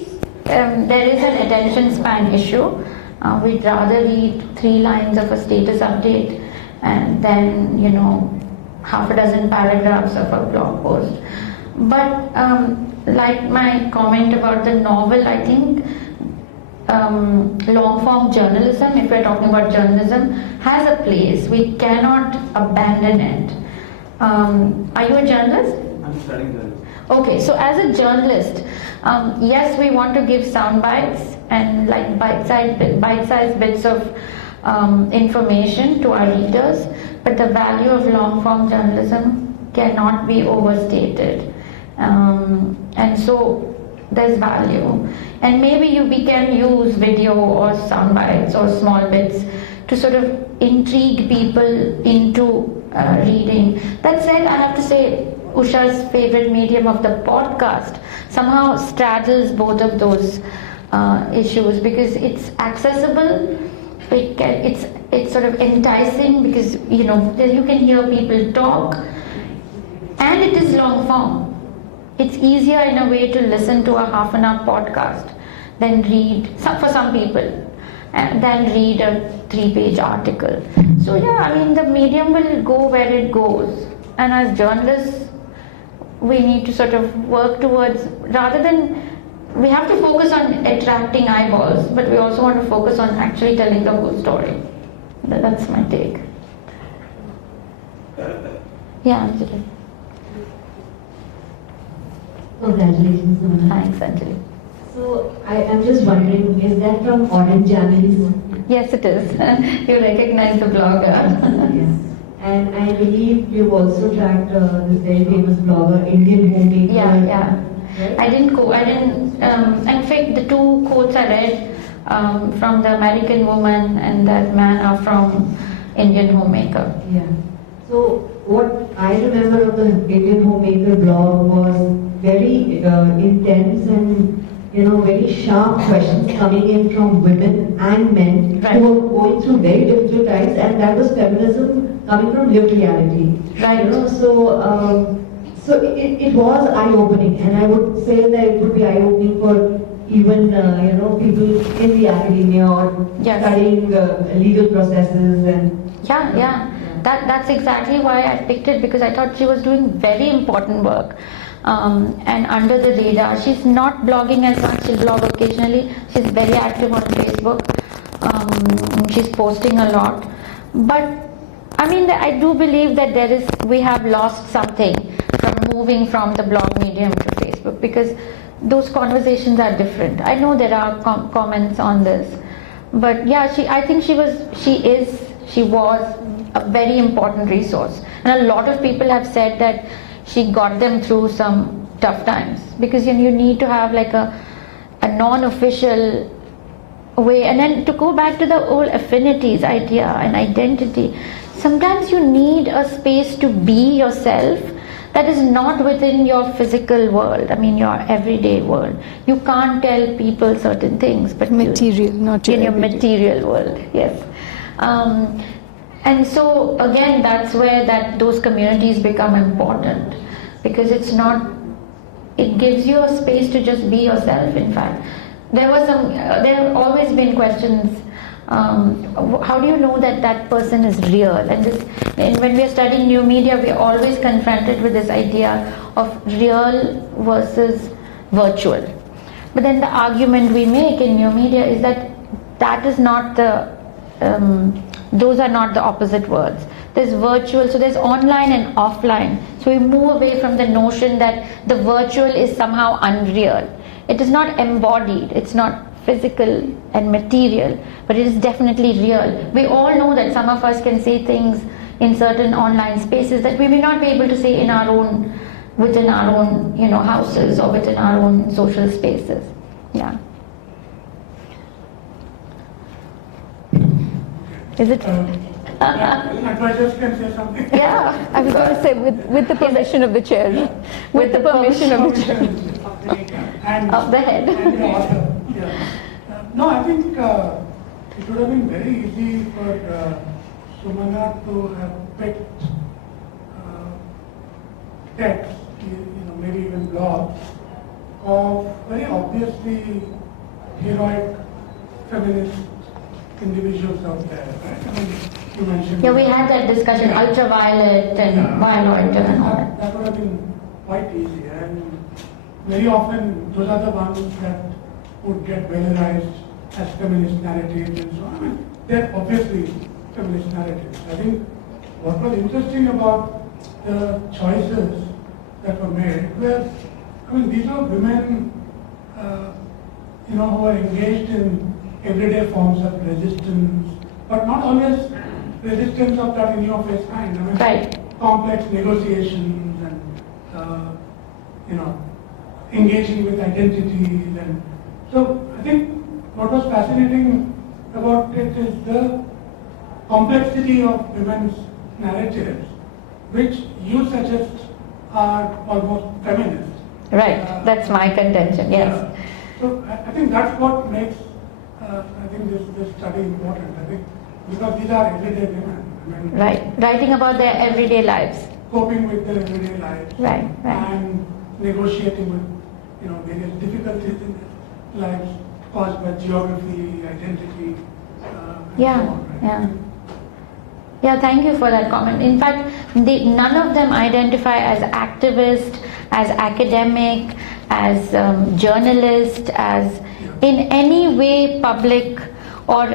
there is an attention span issue. We'd rather read 3 lines of a status update and then, half a dozen paragraphs of a blog post. But like my comment about the novel, I think long form journalism, if we're talking about journalism, has a place. We cannot abandon it. Are you a journalist? I'm studying journalism. Okay, so as a journalist, Yes, we want to give sound bites and like bite-sized bits of information to our readers, but the value of long-form journalism cannot be overstated. And so there's value, and maybe we can use video or sound bites or small bits to sort of intrigue people into reading. That said, I have to say Usha's favorite medium of the podcast somehow straddles both of those issues, because it's accessible, it's sort of enticing because you can hear people talk, and it is long form. It's easier in a way to listen to a half-an-hour podcast than read, for some people, than read a 3-page article. So yeah, I mean the medium will go where it goes, and as journalists we need to sort of work towards, rather than, we have to focus on attracting eyeballs, but we also want to focus on actually telling the whole story. That's my take. Yeah, Anjali. Congratulations, Sumana. Thanks, Anjali. So I am just wondering, is that from Orange Jammies? Yes, it is. You recognize the blogger. Yes. And I believe you've also tracked this very famous blogger, Indian Homemaker. Yeah. Right? I didn't. In fact, the 2 quotes I read from the American Woman and that man are from Indian Homemaker. Yeah. So what I remember of the Indian Homemaker blog was very intense and very sharp questions coming in from women and men Right. who were going through very difficult times, and that was feminism coming from lived reality. Right. So it was eye-opening, and I would say that it would be eye-opening for even people in the academia or Yes. studying legal processes and. Yeah. That's exactly why I picked it, because I thought she was doing very important work. And under the radar. She's not blogging as much, she'll blog occasionally. She's very active on Facebook. She's posting a lot. But I mean, I do believe that we have lost something from moving from the blog medium to Facebook, because those conversations are different. I know there are comments on this, but yeah, I think she was a very important resource, and a lot of people have said that she got them through some tough times, because you need to have like a non-official way. And then to go back to the whole affinities idea and identity, sometimes you need a space to be yourself that is not within your physical world, I mean your everyday world. You can't tell people certain things, but Material, not your in your everyday. material world, yes. And so again, that's where those communities become important, because it gives you a space to just be yourself. In fact, there have always been questions, how do you know that person is real? And when we are studying new media, we are always confronted with this idea of real versus virtual. But then the argument we make in new media is that is not those are not the opposite words. There's virtual, so there's online and offline. So we move away from the notion that the virtual is somehow unreal. It is not embodied, it's not physical and material, but it is definitely real. We all know that some of us can say things in certain online spaces that we may not be able to say within our own houses or within our own social spaces. Yeah. Is it? Advisors can say something. Yeah. I was going to say, with the permission of the chair. With the permission of the chair. And Of the head. and the author. Yeah. No, I think it would have been very easy for Sumana to have picked text, maybe even blogs, of very obviously heroic feminist individuals out there, right? I mean, you mentioned. Yeah, we had that discussion, ultraviolet and violet and all that. That would have been quite easy, and very often those are the ones that would get valorized as feminist narratives and so on. I mean, they're obviously feminist narratives. I think what was interesting about the choices that were made were, these are women who are engaged in everyday forms of resistance, but not always resistance of that in your face kind. I mean, Right. complex negotiations and engaging with identities, and so I think what was fascinating about it is the complexity of women's narratives, which you suggest are almost feminist. Right, that's my contention, yes. So I think that's what makes I think this study important. I think because these are everyday women. I mean, Right, writing about their everyday lives. coping with their everyday lives. Right, right. And negotiating with various difficulties in their lives caused by geography, identity. And Yeah, so on, right? yeah. Yeah, thank you for that comment. In fact, none of them identify as activist, as academic, as journalist, as in any way public, or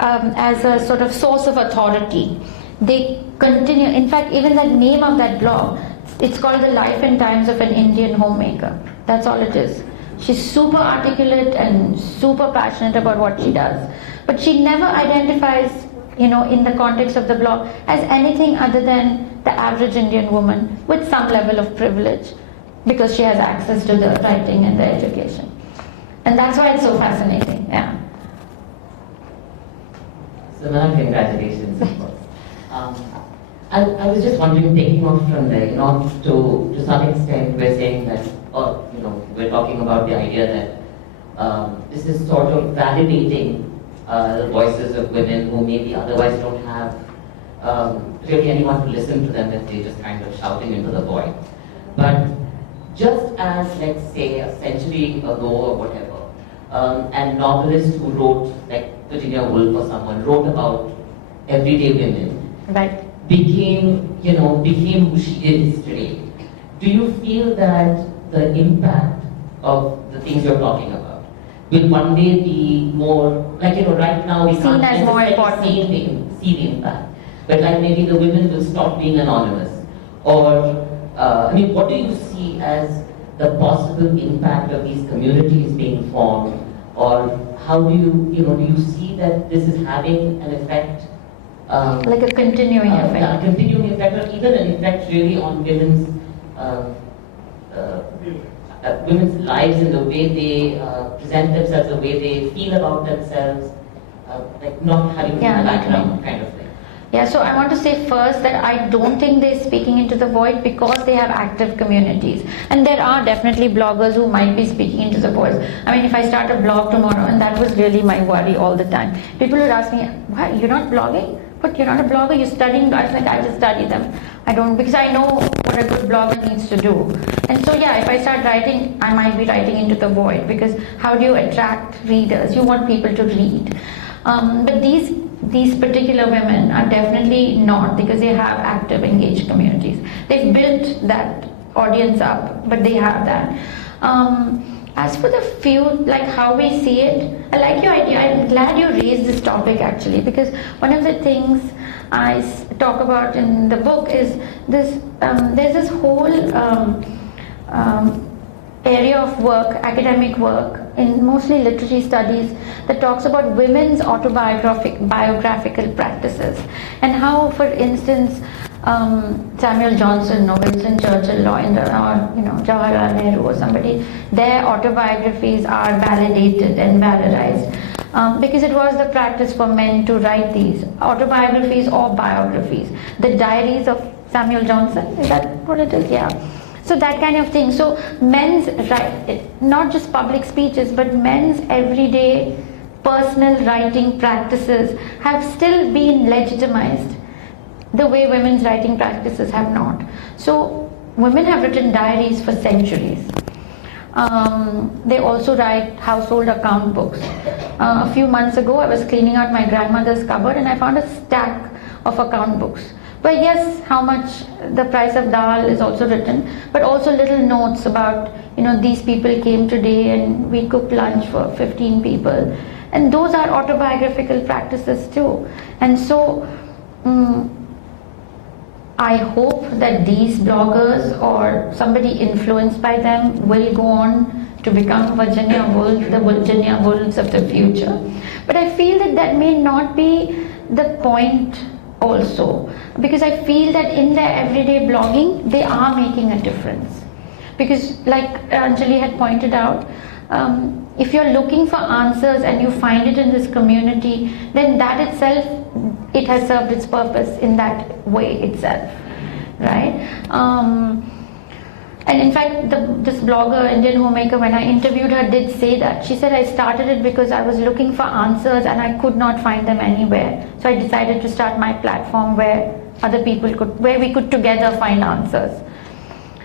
as a sort of source of authority. They continue, in fact, even the name of that blog, it's called The Life and Times of an Indian Homemaker. That's all it is. She's super articulate and super passionate about what she does. But she never identifies, in the context of the blog, as anything other than the average Indian woman with some level of privilege, because she has access to the writing and the education. And that's why it's so fascinating, yeah. Sumana, congratulations, of course. I was just wondering, taking off from there, to some extent we're saying that, or we're talking about the idea that this is sort of validating the voices of women who maybe otherwise don't have really anyone to listen to them if they're just kind of shouting into the void. But just as, let's say, a century ago or whatever, and novelists who wrote, like Virginia Woolf or someone, wrote about everyday women, Right. became who she is today. Do you feel that the impact of the things you're talking about will one day be more, like, right now we Seen can't as more necessarily important. see the impact, but like maybe the women will stop being anonymous, or what do you see as the possible impact of these communities being formed, or how do you see that this is having an effect? Like a continuing A effect. continuing effect, or even an effect really on women's lives and the way they present themselves, the way they feel about themselves, like not having in Yeah, the not background kind of thing. Yeah, so I want to say first that I don't think they're speaking into the void because they have active communities. And there are definitely bloggers who might be speaking into the void. I mean, if I start a blog tomorrow, and that was really my worry all the time. People would ask me, why, you're not blogging? But you're not a blogger, you're studying. I was like, I just study them. I don't, because I know what a good blogger needs to do. And so yeah, if I start writing, I might be writing into the void, because how do you attract readers? You want people to read. But these particular women are definitely not, because they have active, engaged communities. They've built that audience up, but they have that. As for the few, like how we see it, I like your idea. I'm glad you raised this topic actually, because one of the things I talk about in the book is this, there's this whole area of work, academic work, in mostly literary studies, that talks about women's biographical practices, and how, for instance, Samuel Johnson or Winston Churchill or Jawaharlal Nehru or somebody, their autobiographies are validated and valorized, because it was the practice for men to write these autobiographies or biographies. The diaries of Samuel Johnson, is that what it is? Yeah. So that kind of thing. So men's, not just public speeches, but men's everyday personal writing practices have still been legitimized the way women's writing practices have not. So women have written diaries for centuries. They also write household account books. A few months ago, I was cleaning out my grandmother's cupboard and I found a stack of account books. But yes, how much the price of dal is also written, but also little notes about, these people came today and we cooked lunch for 15 people. And those are autobiographical practices too. And so, I hope that these bloggers or somebody influenced by them will go on to become Virginia Woolf, the Virginia Woolfs of the future. But I feel that that may not be the point also, because I feel that in their everyday blogging, they are making a difference. Because like Anjali had pointed out, if you're looking for answers and you find it in this community, then that itself, it has served its purpose in that way itself, right? And in fact, this blogger, Indian homemaker, when I interviewed her, did say that. She said, I started it because I was looking for answers and I could not find them anywhere. So I decided to start my platform where other people could, where we could together find answers.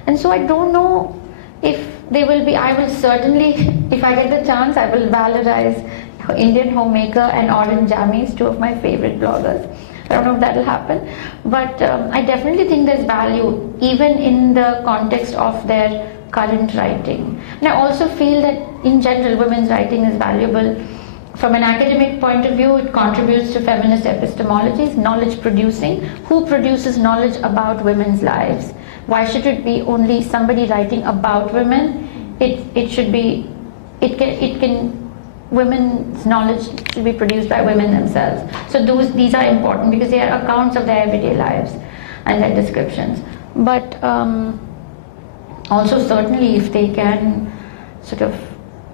And so I don't know if they will be, I will certainly, if I get the chance, I will valorize Indian homemaker and Orange Jammies, two of my favorite bloggers. I don't know if that will happen, but I definitely think there's value even in the context of their current writing. And I also feel that in general women's writing is valuable. From an academic point of view, it contributes to feminist epistemologies, knowledge producing. Who produces knowledge about women's lives? Why should it be only somebody writing about women? It should be, women's knowledge should be produced by women themselves. So these are important because they are accounts of their everyday lives and their descriptions. But also certainly if they can sort of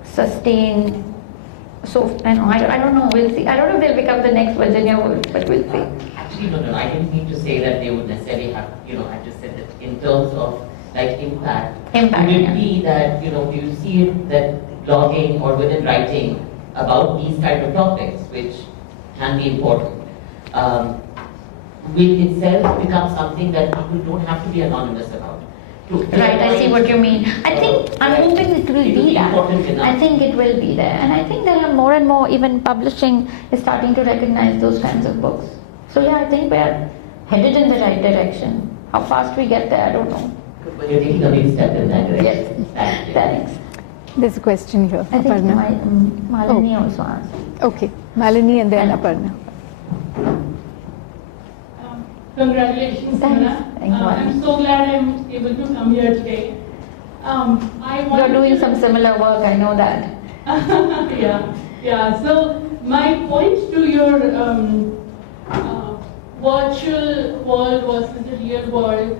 sustain, so I don't know, we'll see. I don't know if they'll become the next Virginia Woolf, but we'll see. Actually, no, I didn't mean to say that they would necessarily have, have to say that in terms of like impact. Would it be that, do you see it that blogging or within writing about these kind of topics, which can be important, will itself become something that people don't have to be anonymous about? Right, I see what you mean. I'm hoping it will be that. I think it will be there. And I think there are more and more, even publishing is starting to recognize those kinds of books. So yeah, I think we are headed in the right direction. How fast we get there, I don't know. But you're taking a big step in that direction. Yes, thanks. There's a question here. I think Aparna. Malini also asked. Okay, Malini and then Aparna. Congratulations, Sumana. I'm so glad I'm able to come here today. You're doing some similar work, I know that. Yeah. So my point to your virtual world versus the real world,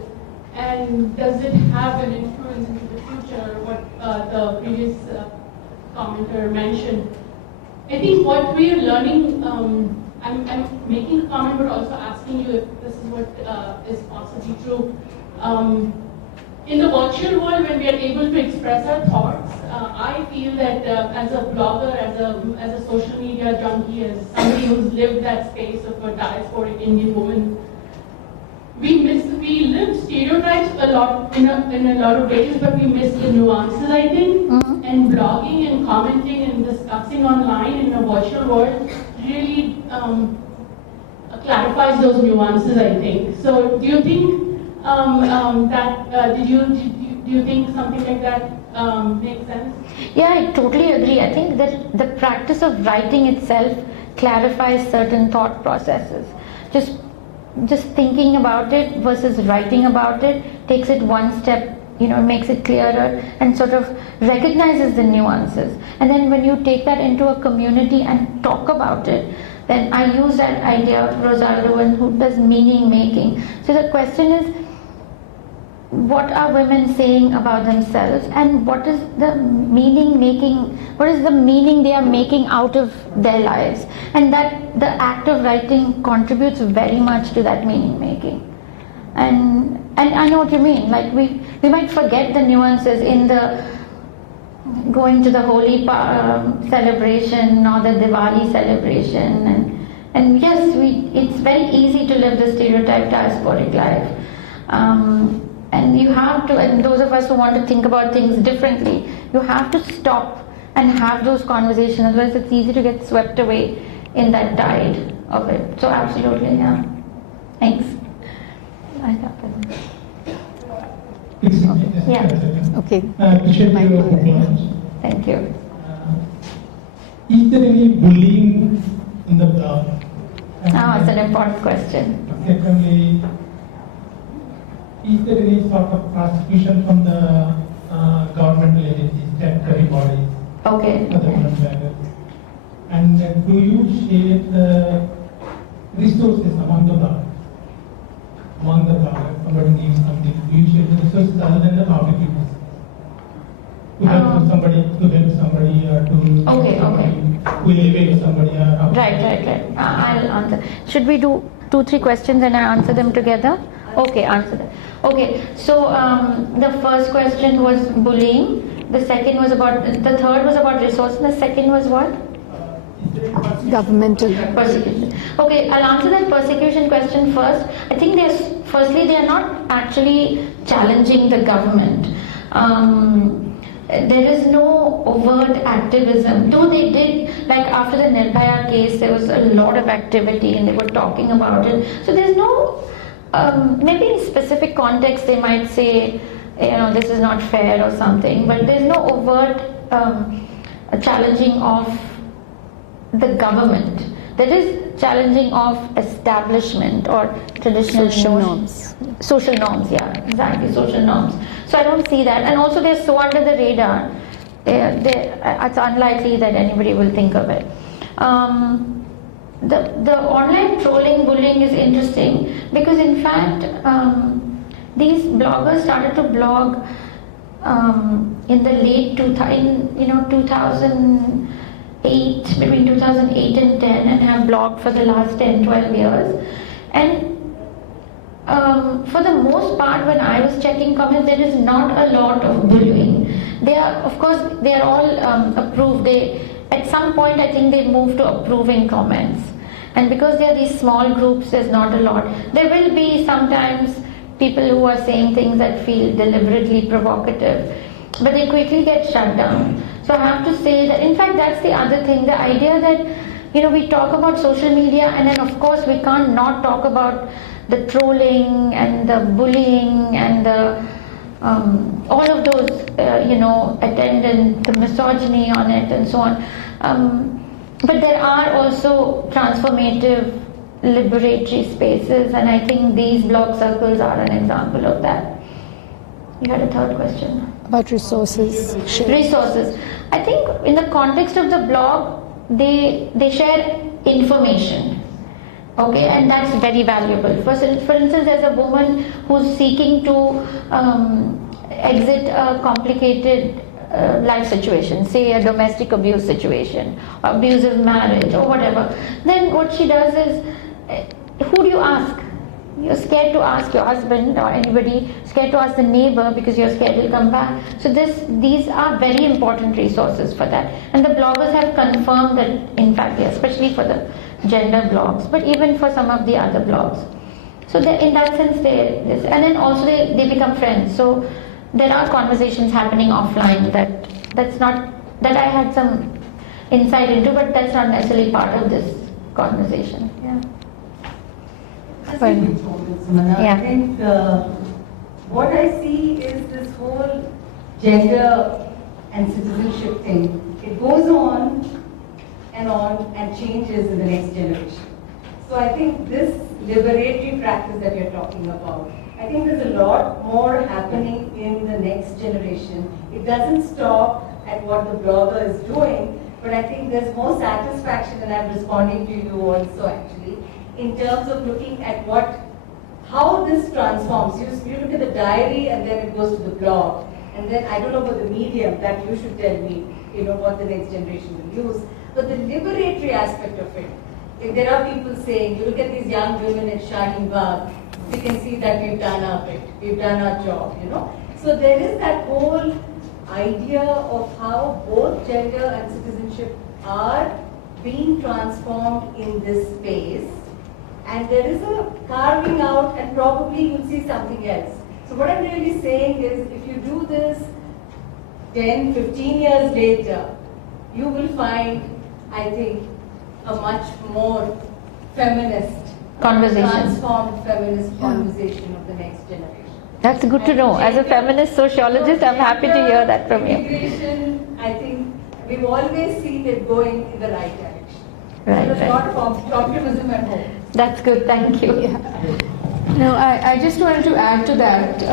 and does it have an influence into the future, what the previous commenter mentioned. I think what we are learning, I'm making a comment but also asking you if this is what is possibly true. In the virtual world, when we are able to express our thoughts, I feel that as a blogger, as a social media junkie, as somebody who's lived that space of a diasporic Indian woman, we live stereotypes a lot in a lot of ways, but we miss the nuances, I think. Mm-hmm. And blogging and commenting and discussing online in a virtual world really clarifies those nuances, I think. So do you think do you think something like that makes sense? Yeah, I totally agree. I think that the practice of writing itself clarifies certain thought processes. Just thinking about it versus writing about it takes it one step, makes it clearer and sort of recognizes the nuances. And then when you take that into a community and talk about it, then I use that idea of Rosaldo, who does meaning making. So the question is, what are women saying about themselves, and what is the meaning they are making out of their lives? And that the act of writing contributes very much to that meaning making. And I know what you mean, like we might forget the nuances in the going to the Holi celebration or the Diwali celebration, and yes, it's very easy to live the stereotyped diasporic life. And you have to, and those of us who want to think about things differently, you have to stop and have those conversations, otherwise it's easy to get swept away in that tide of it. So absolutely, yeah. Thanks. Yeah. Okay. Thank you. Is there any bullying in the blog? It's an important question. Secondly, is there any sort of prosecution from the governmental agencies? check the bodies, Okay. other blood. And do you share the resources among the bloggers? Among the bloggers, somebody needs something. Do you share the resources other than the public use? To help somebody, or to Okay. to elevate somebody. Right. I'll answer. Should we do 2-3 questions and I answer them together? Okay, answer them. Okay, so the first question was bullying. The third was about resources. The second was what? Governmental. Persecution. Okay, I'll answer that persecution question first. I think they are not actually challenging the government. There is no overt activism, though they did, like after the Nirbhaya case, there was a lot of activity and they were talking about it. So there's no, maybe in specific context they might say, this is not fair or something, but there's no overt challenging of the government. There is challenging of establishment or traditional norms. Social norms, yeah, exactly, social norms. So I don't see that. And also they're so under the radar, it's unlikely that anybody will think of it. The online trolling, bullying is interesting because in fact, these bloggers started to blog in the late 2008, between 2008 and 10, and have blogged for the last 10-12 years. And for the most part, when I was checking comments, there is not a lot of bullying. They are, of course, they are all approved. At some point, I think they moved to approving comments. And because there are these small groups, there's not a lot. There will be sometimes people who are saying things that feel deliberately provocative, but they quickly get shut down. So I have to say that, in fact, that's the other thing, the idea that, we talk about social media and then of course we can't not talk about the trolling and the bullying and the, all of those, attendant, the misogyny on it and so on. But there are also transformative, liberatory spaces, and I think these blog circles are an example of that. You had a third question? About resources. Resources. I think in the context of the blog, they share information. Okay, and that's very valuable. For instance, there's a woman who's seeking to exit a complicated life situation, say a domestic abuse situation, abusive marriage or whatever. Then what she does is, who do you ask? You're scared to ask your husband or anybody, scared to ask the neighbor because you're scared he'll come back. So these are very important resources for that. And the bloggers have confirmed that, in fact, especially for the gender blogs, but even for some of the other blogs. So in that sense, and then also they become friends. So there are conversations happening offline that I had some insight into, but that's not necessarily part of this conversation. Yeah. I think what I see is this whole gender and citizenship thing. It goes on and changes in the next generation. So I think this liberatory practice that you're talking about, I think there's a lot more happening in the next generation. It doesn't stop at what the blogger is doing, but I think there's more satisfaction, and I'm responding to you also actually, in terms of looking at how this transforms. You look at the diary and then it goes to the blog. And then I don't know about the medium, that you should tell me, what the next generation will use. But the liberatory aspect of it, if there are people saying, you look at these young women at Shaheen Bagh, we can see that we've done our bit, we've done our job, So there is that whole idea of how both gender and citizenship are being transformed in this space. And there is a carving out, and probably you'll see something else. So what I'm really saying is, if you do this 10, 15 years later, you will find, I think, a much more feminist, transformed feminist conversation of the next generation. That's good to know. As a feminist sociologist, I'm happy to hear that from you. Immigration, I think, we've always seen it going in the right direction. Right, There's a lot of optimism and hope. That's good, thank you. No, I just wanted to add to that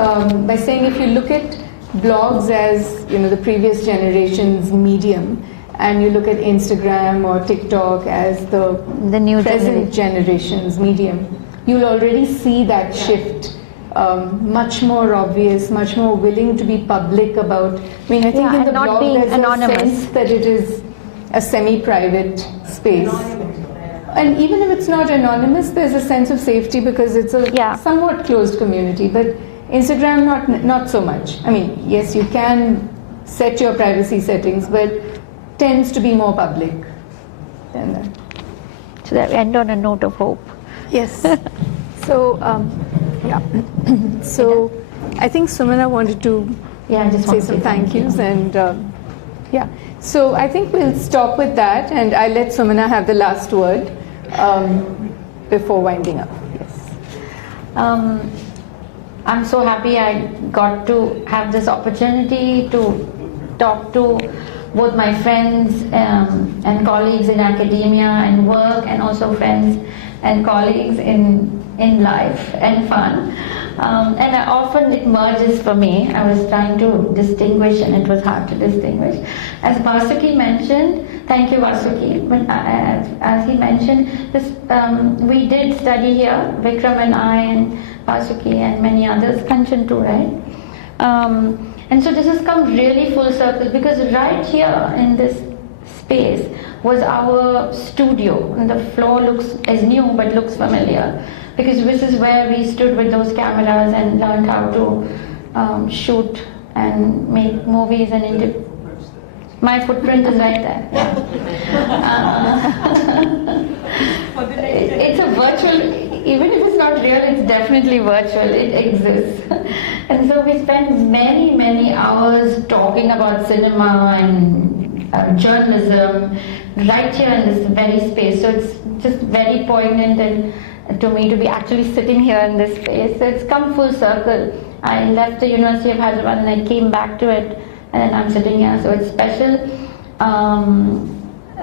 by saying if you look at blogs as, you know, the previous generation's medium, and you look at Instagram or TikTok as the new present generation's medium, you'll already see that shift. Much more obvious, much more willing to be public about. I mean, I think in the blog there's a sense that it is a semi-private space. And even if it's not anonymous, there's a sense of safety because it's a somewhat closed community. But Instagram, not so much. I mean, yes, you can set your privacy settings, but tends to be more public than that. So that end on a note of hope. Yes. So, yeah. So, I think Sumana wanted to say some thank yous, and yeah. So I think we'll stop with that, and I'll let Sumana have the last word before winding up. Yes. I'm so happy I got to have this opportunity to talk to both my friends and colleagues in academia and work, and also friends and colleagues in life and fun. And often it merges for me. I was trying to distinguish and it was hard to distinguish. As Vasuki mentioned, thank you Vasuki, but as he mentioned, this, we did study here, Vikram and I and Vasuki and many others, Kanchan too, right? And so this has come really full circle, because right here in this space was our studio, and the floor is new but looks familiar, because this is where we stood with those cameras and learned how to shoot and make movies and my footprint is right there. It's a virtual, even if it's not real, it's definitely virtual, it exists. And so we spent many hours talking about cinema and journalism right here in this very space. So it's just very poignant and to me to be actually sitting here in this space. So it's come full circle. I left the University of Hyderabad and I came back to it, and then I'm sitting here, so it's special.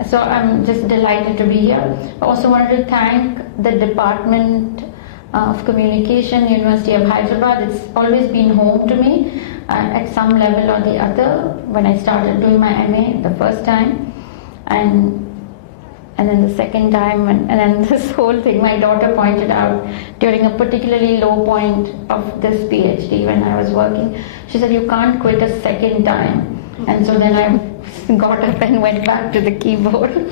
So I'm just delighted to be here. I also wanted to thank the Department of Communication, University of Hyderabad. It's always been home to me at some level or the other. When I started doing my MA the first time, and then the second time, and then this whole thing my daughter pointed out during a particularly low point of this PhD when I was working. She said, you can't quit a second time. And so then I got up and went back to the keyboard.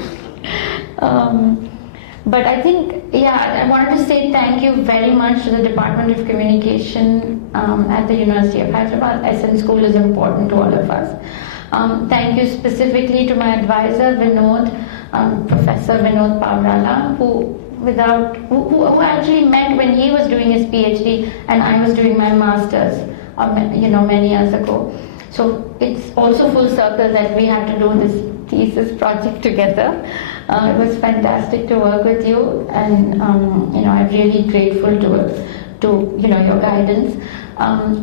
But I think, I wanted to say thank you very much to the Department of Communication at the University of Hyderabad. SN School is important to all of us. Thank you specifically to my advisor, Vinod, Professor Vinod Pavrala, who actually met when he was doing his PhD and I was doing my master's, many years ago. So it's also full circle that we had to do this thesis project together. It was fantastic to work with you, and I'm really grateful to your guidance.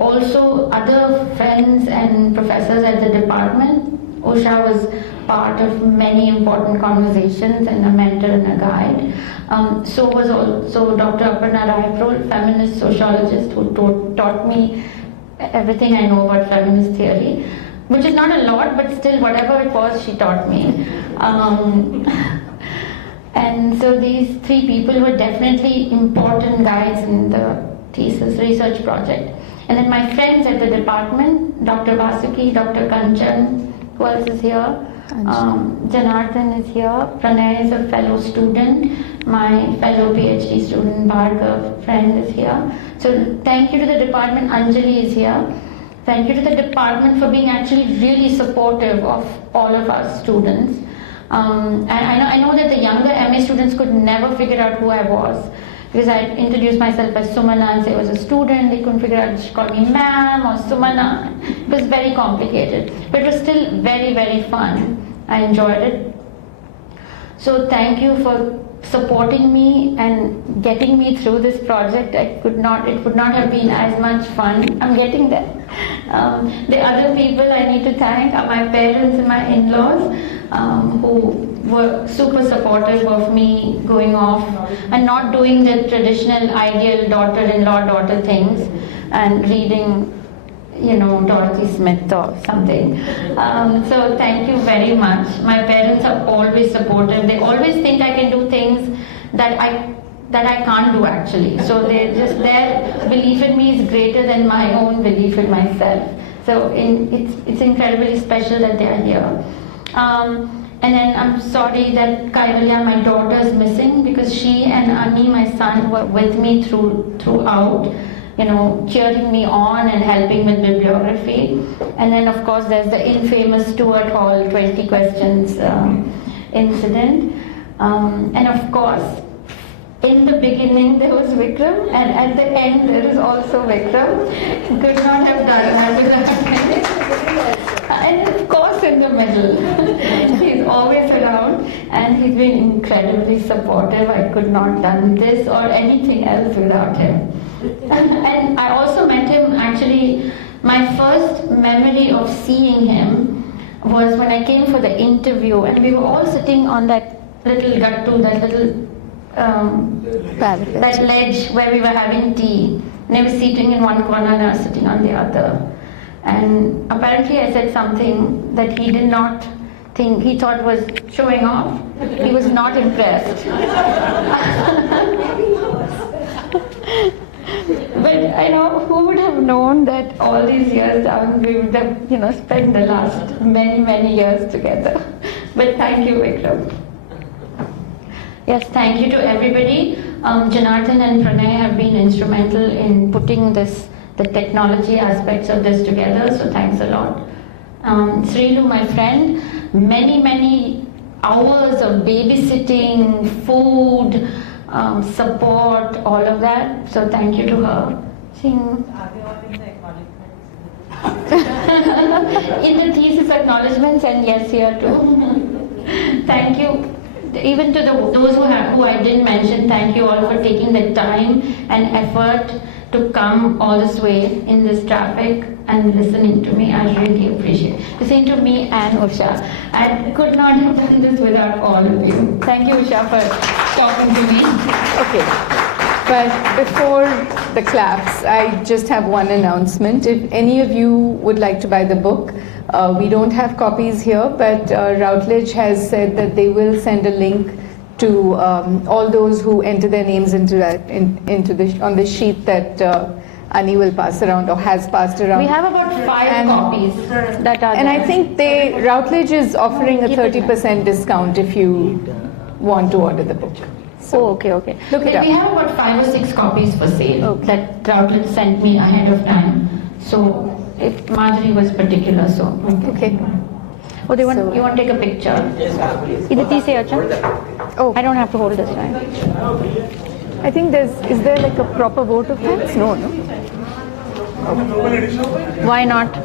Also, other friends and professors at the department. Usha was part of many important conversations and a mentor and a guide. So was also Dr. Aparna Raiprol, feminist sociologist, who taught me everything I know about feminist theory, which is not a lot, but still whatever it was, she taught me. And so these three people were definitely important guides in the thesis research project. And then my friends at the department, Dr. Vasuki, Dr. Kanchan, who else is here? Janardhan is here, Pranay is a fellow student, my fellow PhD student Bhargav, friend, is here. So thank you to the department, Anjali is here. Thank you to the department for being actually really supportive of all of our students. And I know that the younger MA students could never figure out who I was, because I introduced myself as Sumana and say I was a student. They couldn't figure out, she called me ma'am or Sumana. It was very complicated, but it was still very fun. I enjoyed it. So thank you for supporting me and getting me through this project. It would not have been as much fun. I'm getting there. The other people I need to thank are my parents and my in-laws, who were super supportive of me going off and not doing the traditional ideal daughter-in-law daughter things and reading Dorothy Smith or something. So thank you very much. My parents are always supportive. They always think I can do things that I can't do actually. So their belief in me is greater than my own belief in myself. So it's incredibly special that they are here. And then I'm sorry that Kaivalya, my daughter, is missing, because she and Annie, my son, were with me throughout, cheering me on and helping with bibliography. And then of course there's the infamous Stuart Hall 20 questions incident. And of course, in the beginning there was Vikram, and at the end there is also Vikram. Could not have done that without him. And of course in the middle, he's always around, and he's been incredibly supportive. I could not have done this or anything else without him. And I also met him, actually, my first memory of seeing him was when I came for the interview, and we were all sitting on that little gattu, that little that ledge where we were having tea. And I was sitting in one corner and I was sitting on the other. And apparently I said something that he did not think, he thought was showing off. He was not impressed. But who would have known that all these years down we would have, spent the last many years together. But thank you, Vikram. Yes, thank you to everybody. Janardhan and Pranay have been instrumental in putting the technology aspects of this together, so thanks a lot. Srilu, my friend, many hours of babysitting, food, support, all of that, so thank you to her. Are they all in the acknowledgements? In the thesis acknowledgements, and yes, here too. Thank you. Even to those who I didn't mention, thank you all for taking the time and effort to come all this way in this traffic and listening to me. I really appreciate it. Listening to me and Usha. I could not have done this without all of you. Thank you, Usha, for talking to me. Okay. But before the claps, I just have one announcement. If any of you would like to buy the book, we don't have copies here, but Routledge has said that they will send a link to all those who enter their names on the sheet that Annie will pass around or has passed around. We have about 5 copies that are and there. I think Routledge is offering a 30% discount if you want to order the book. So okay. Look it But up. we have about 5 or 6 copies for sale that Routledge sent me ahead of time. So if Marjorie was particular, so okay. Oh, you want to take a picture? Iditi se acha? Oh, I don't have to hold this, right? I think is there like a proper vote of thanks? No. Why not?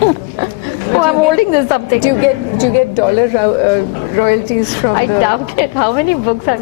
Oh, I'm holding this something. Do you get dollar royalties from I doubt it. How many books are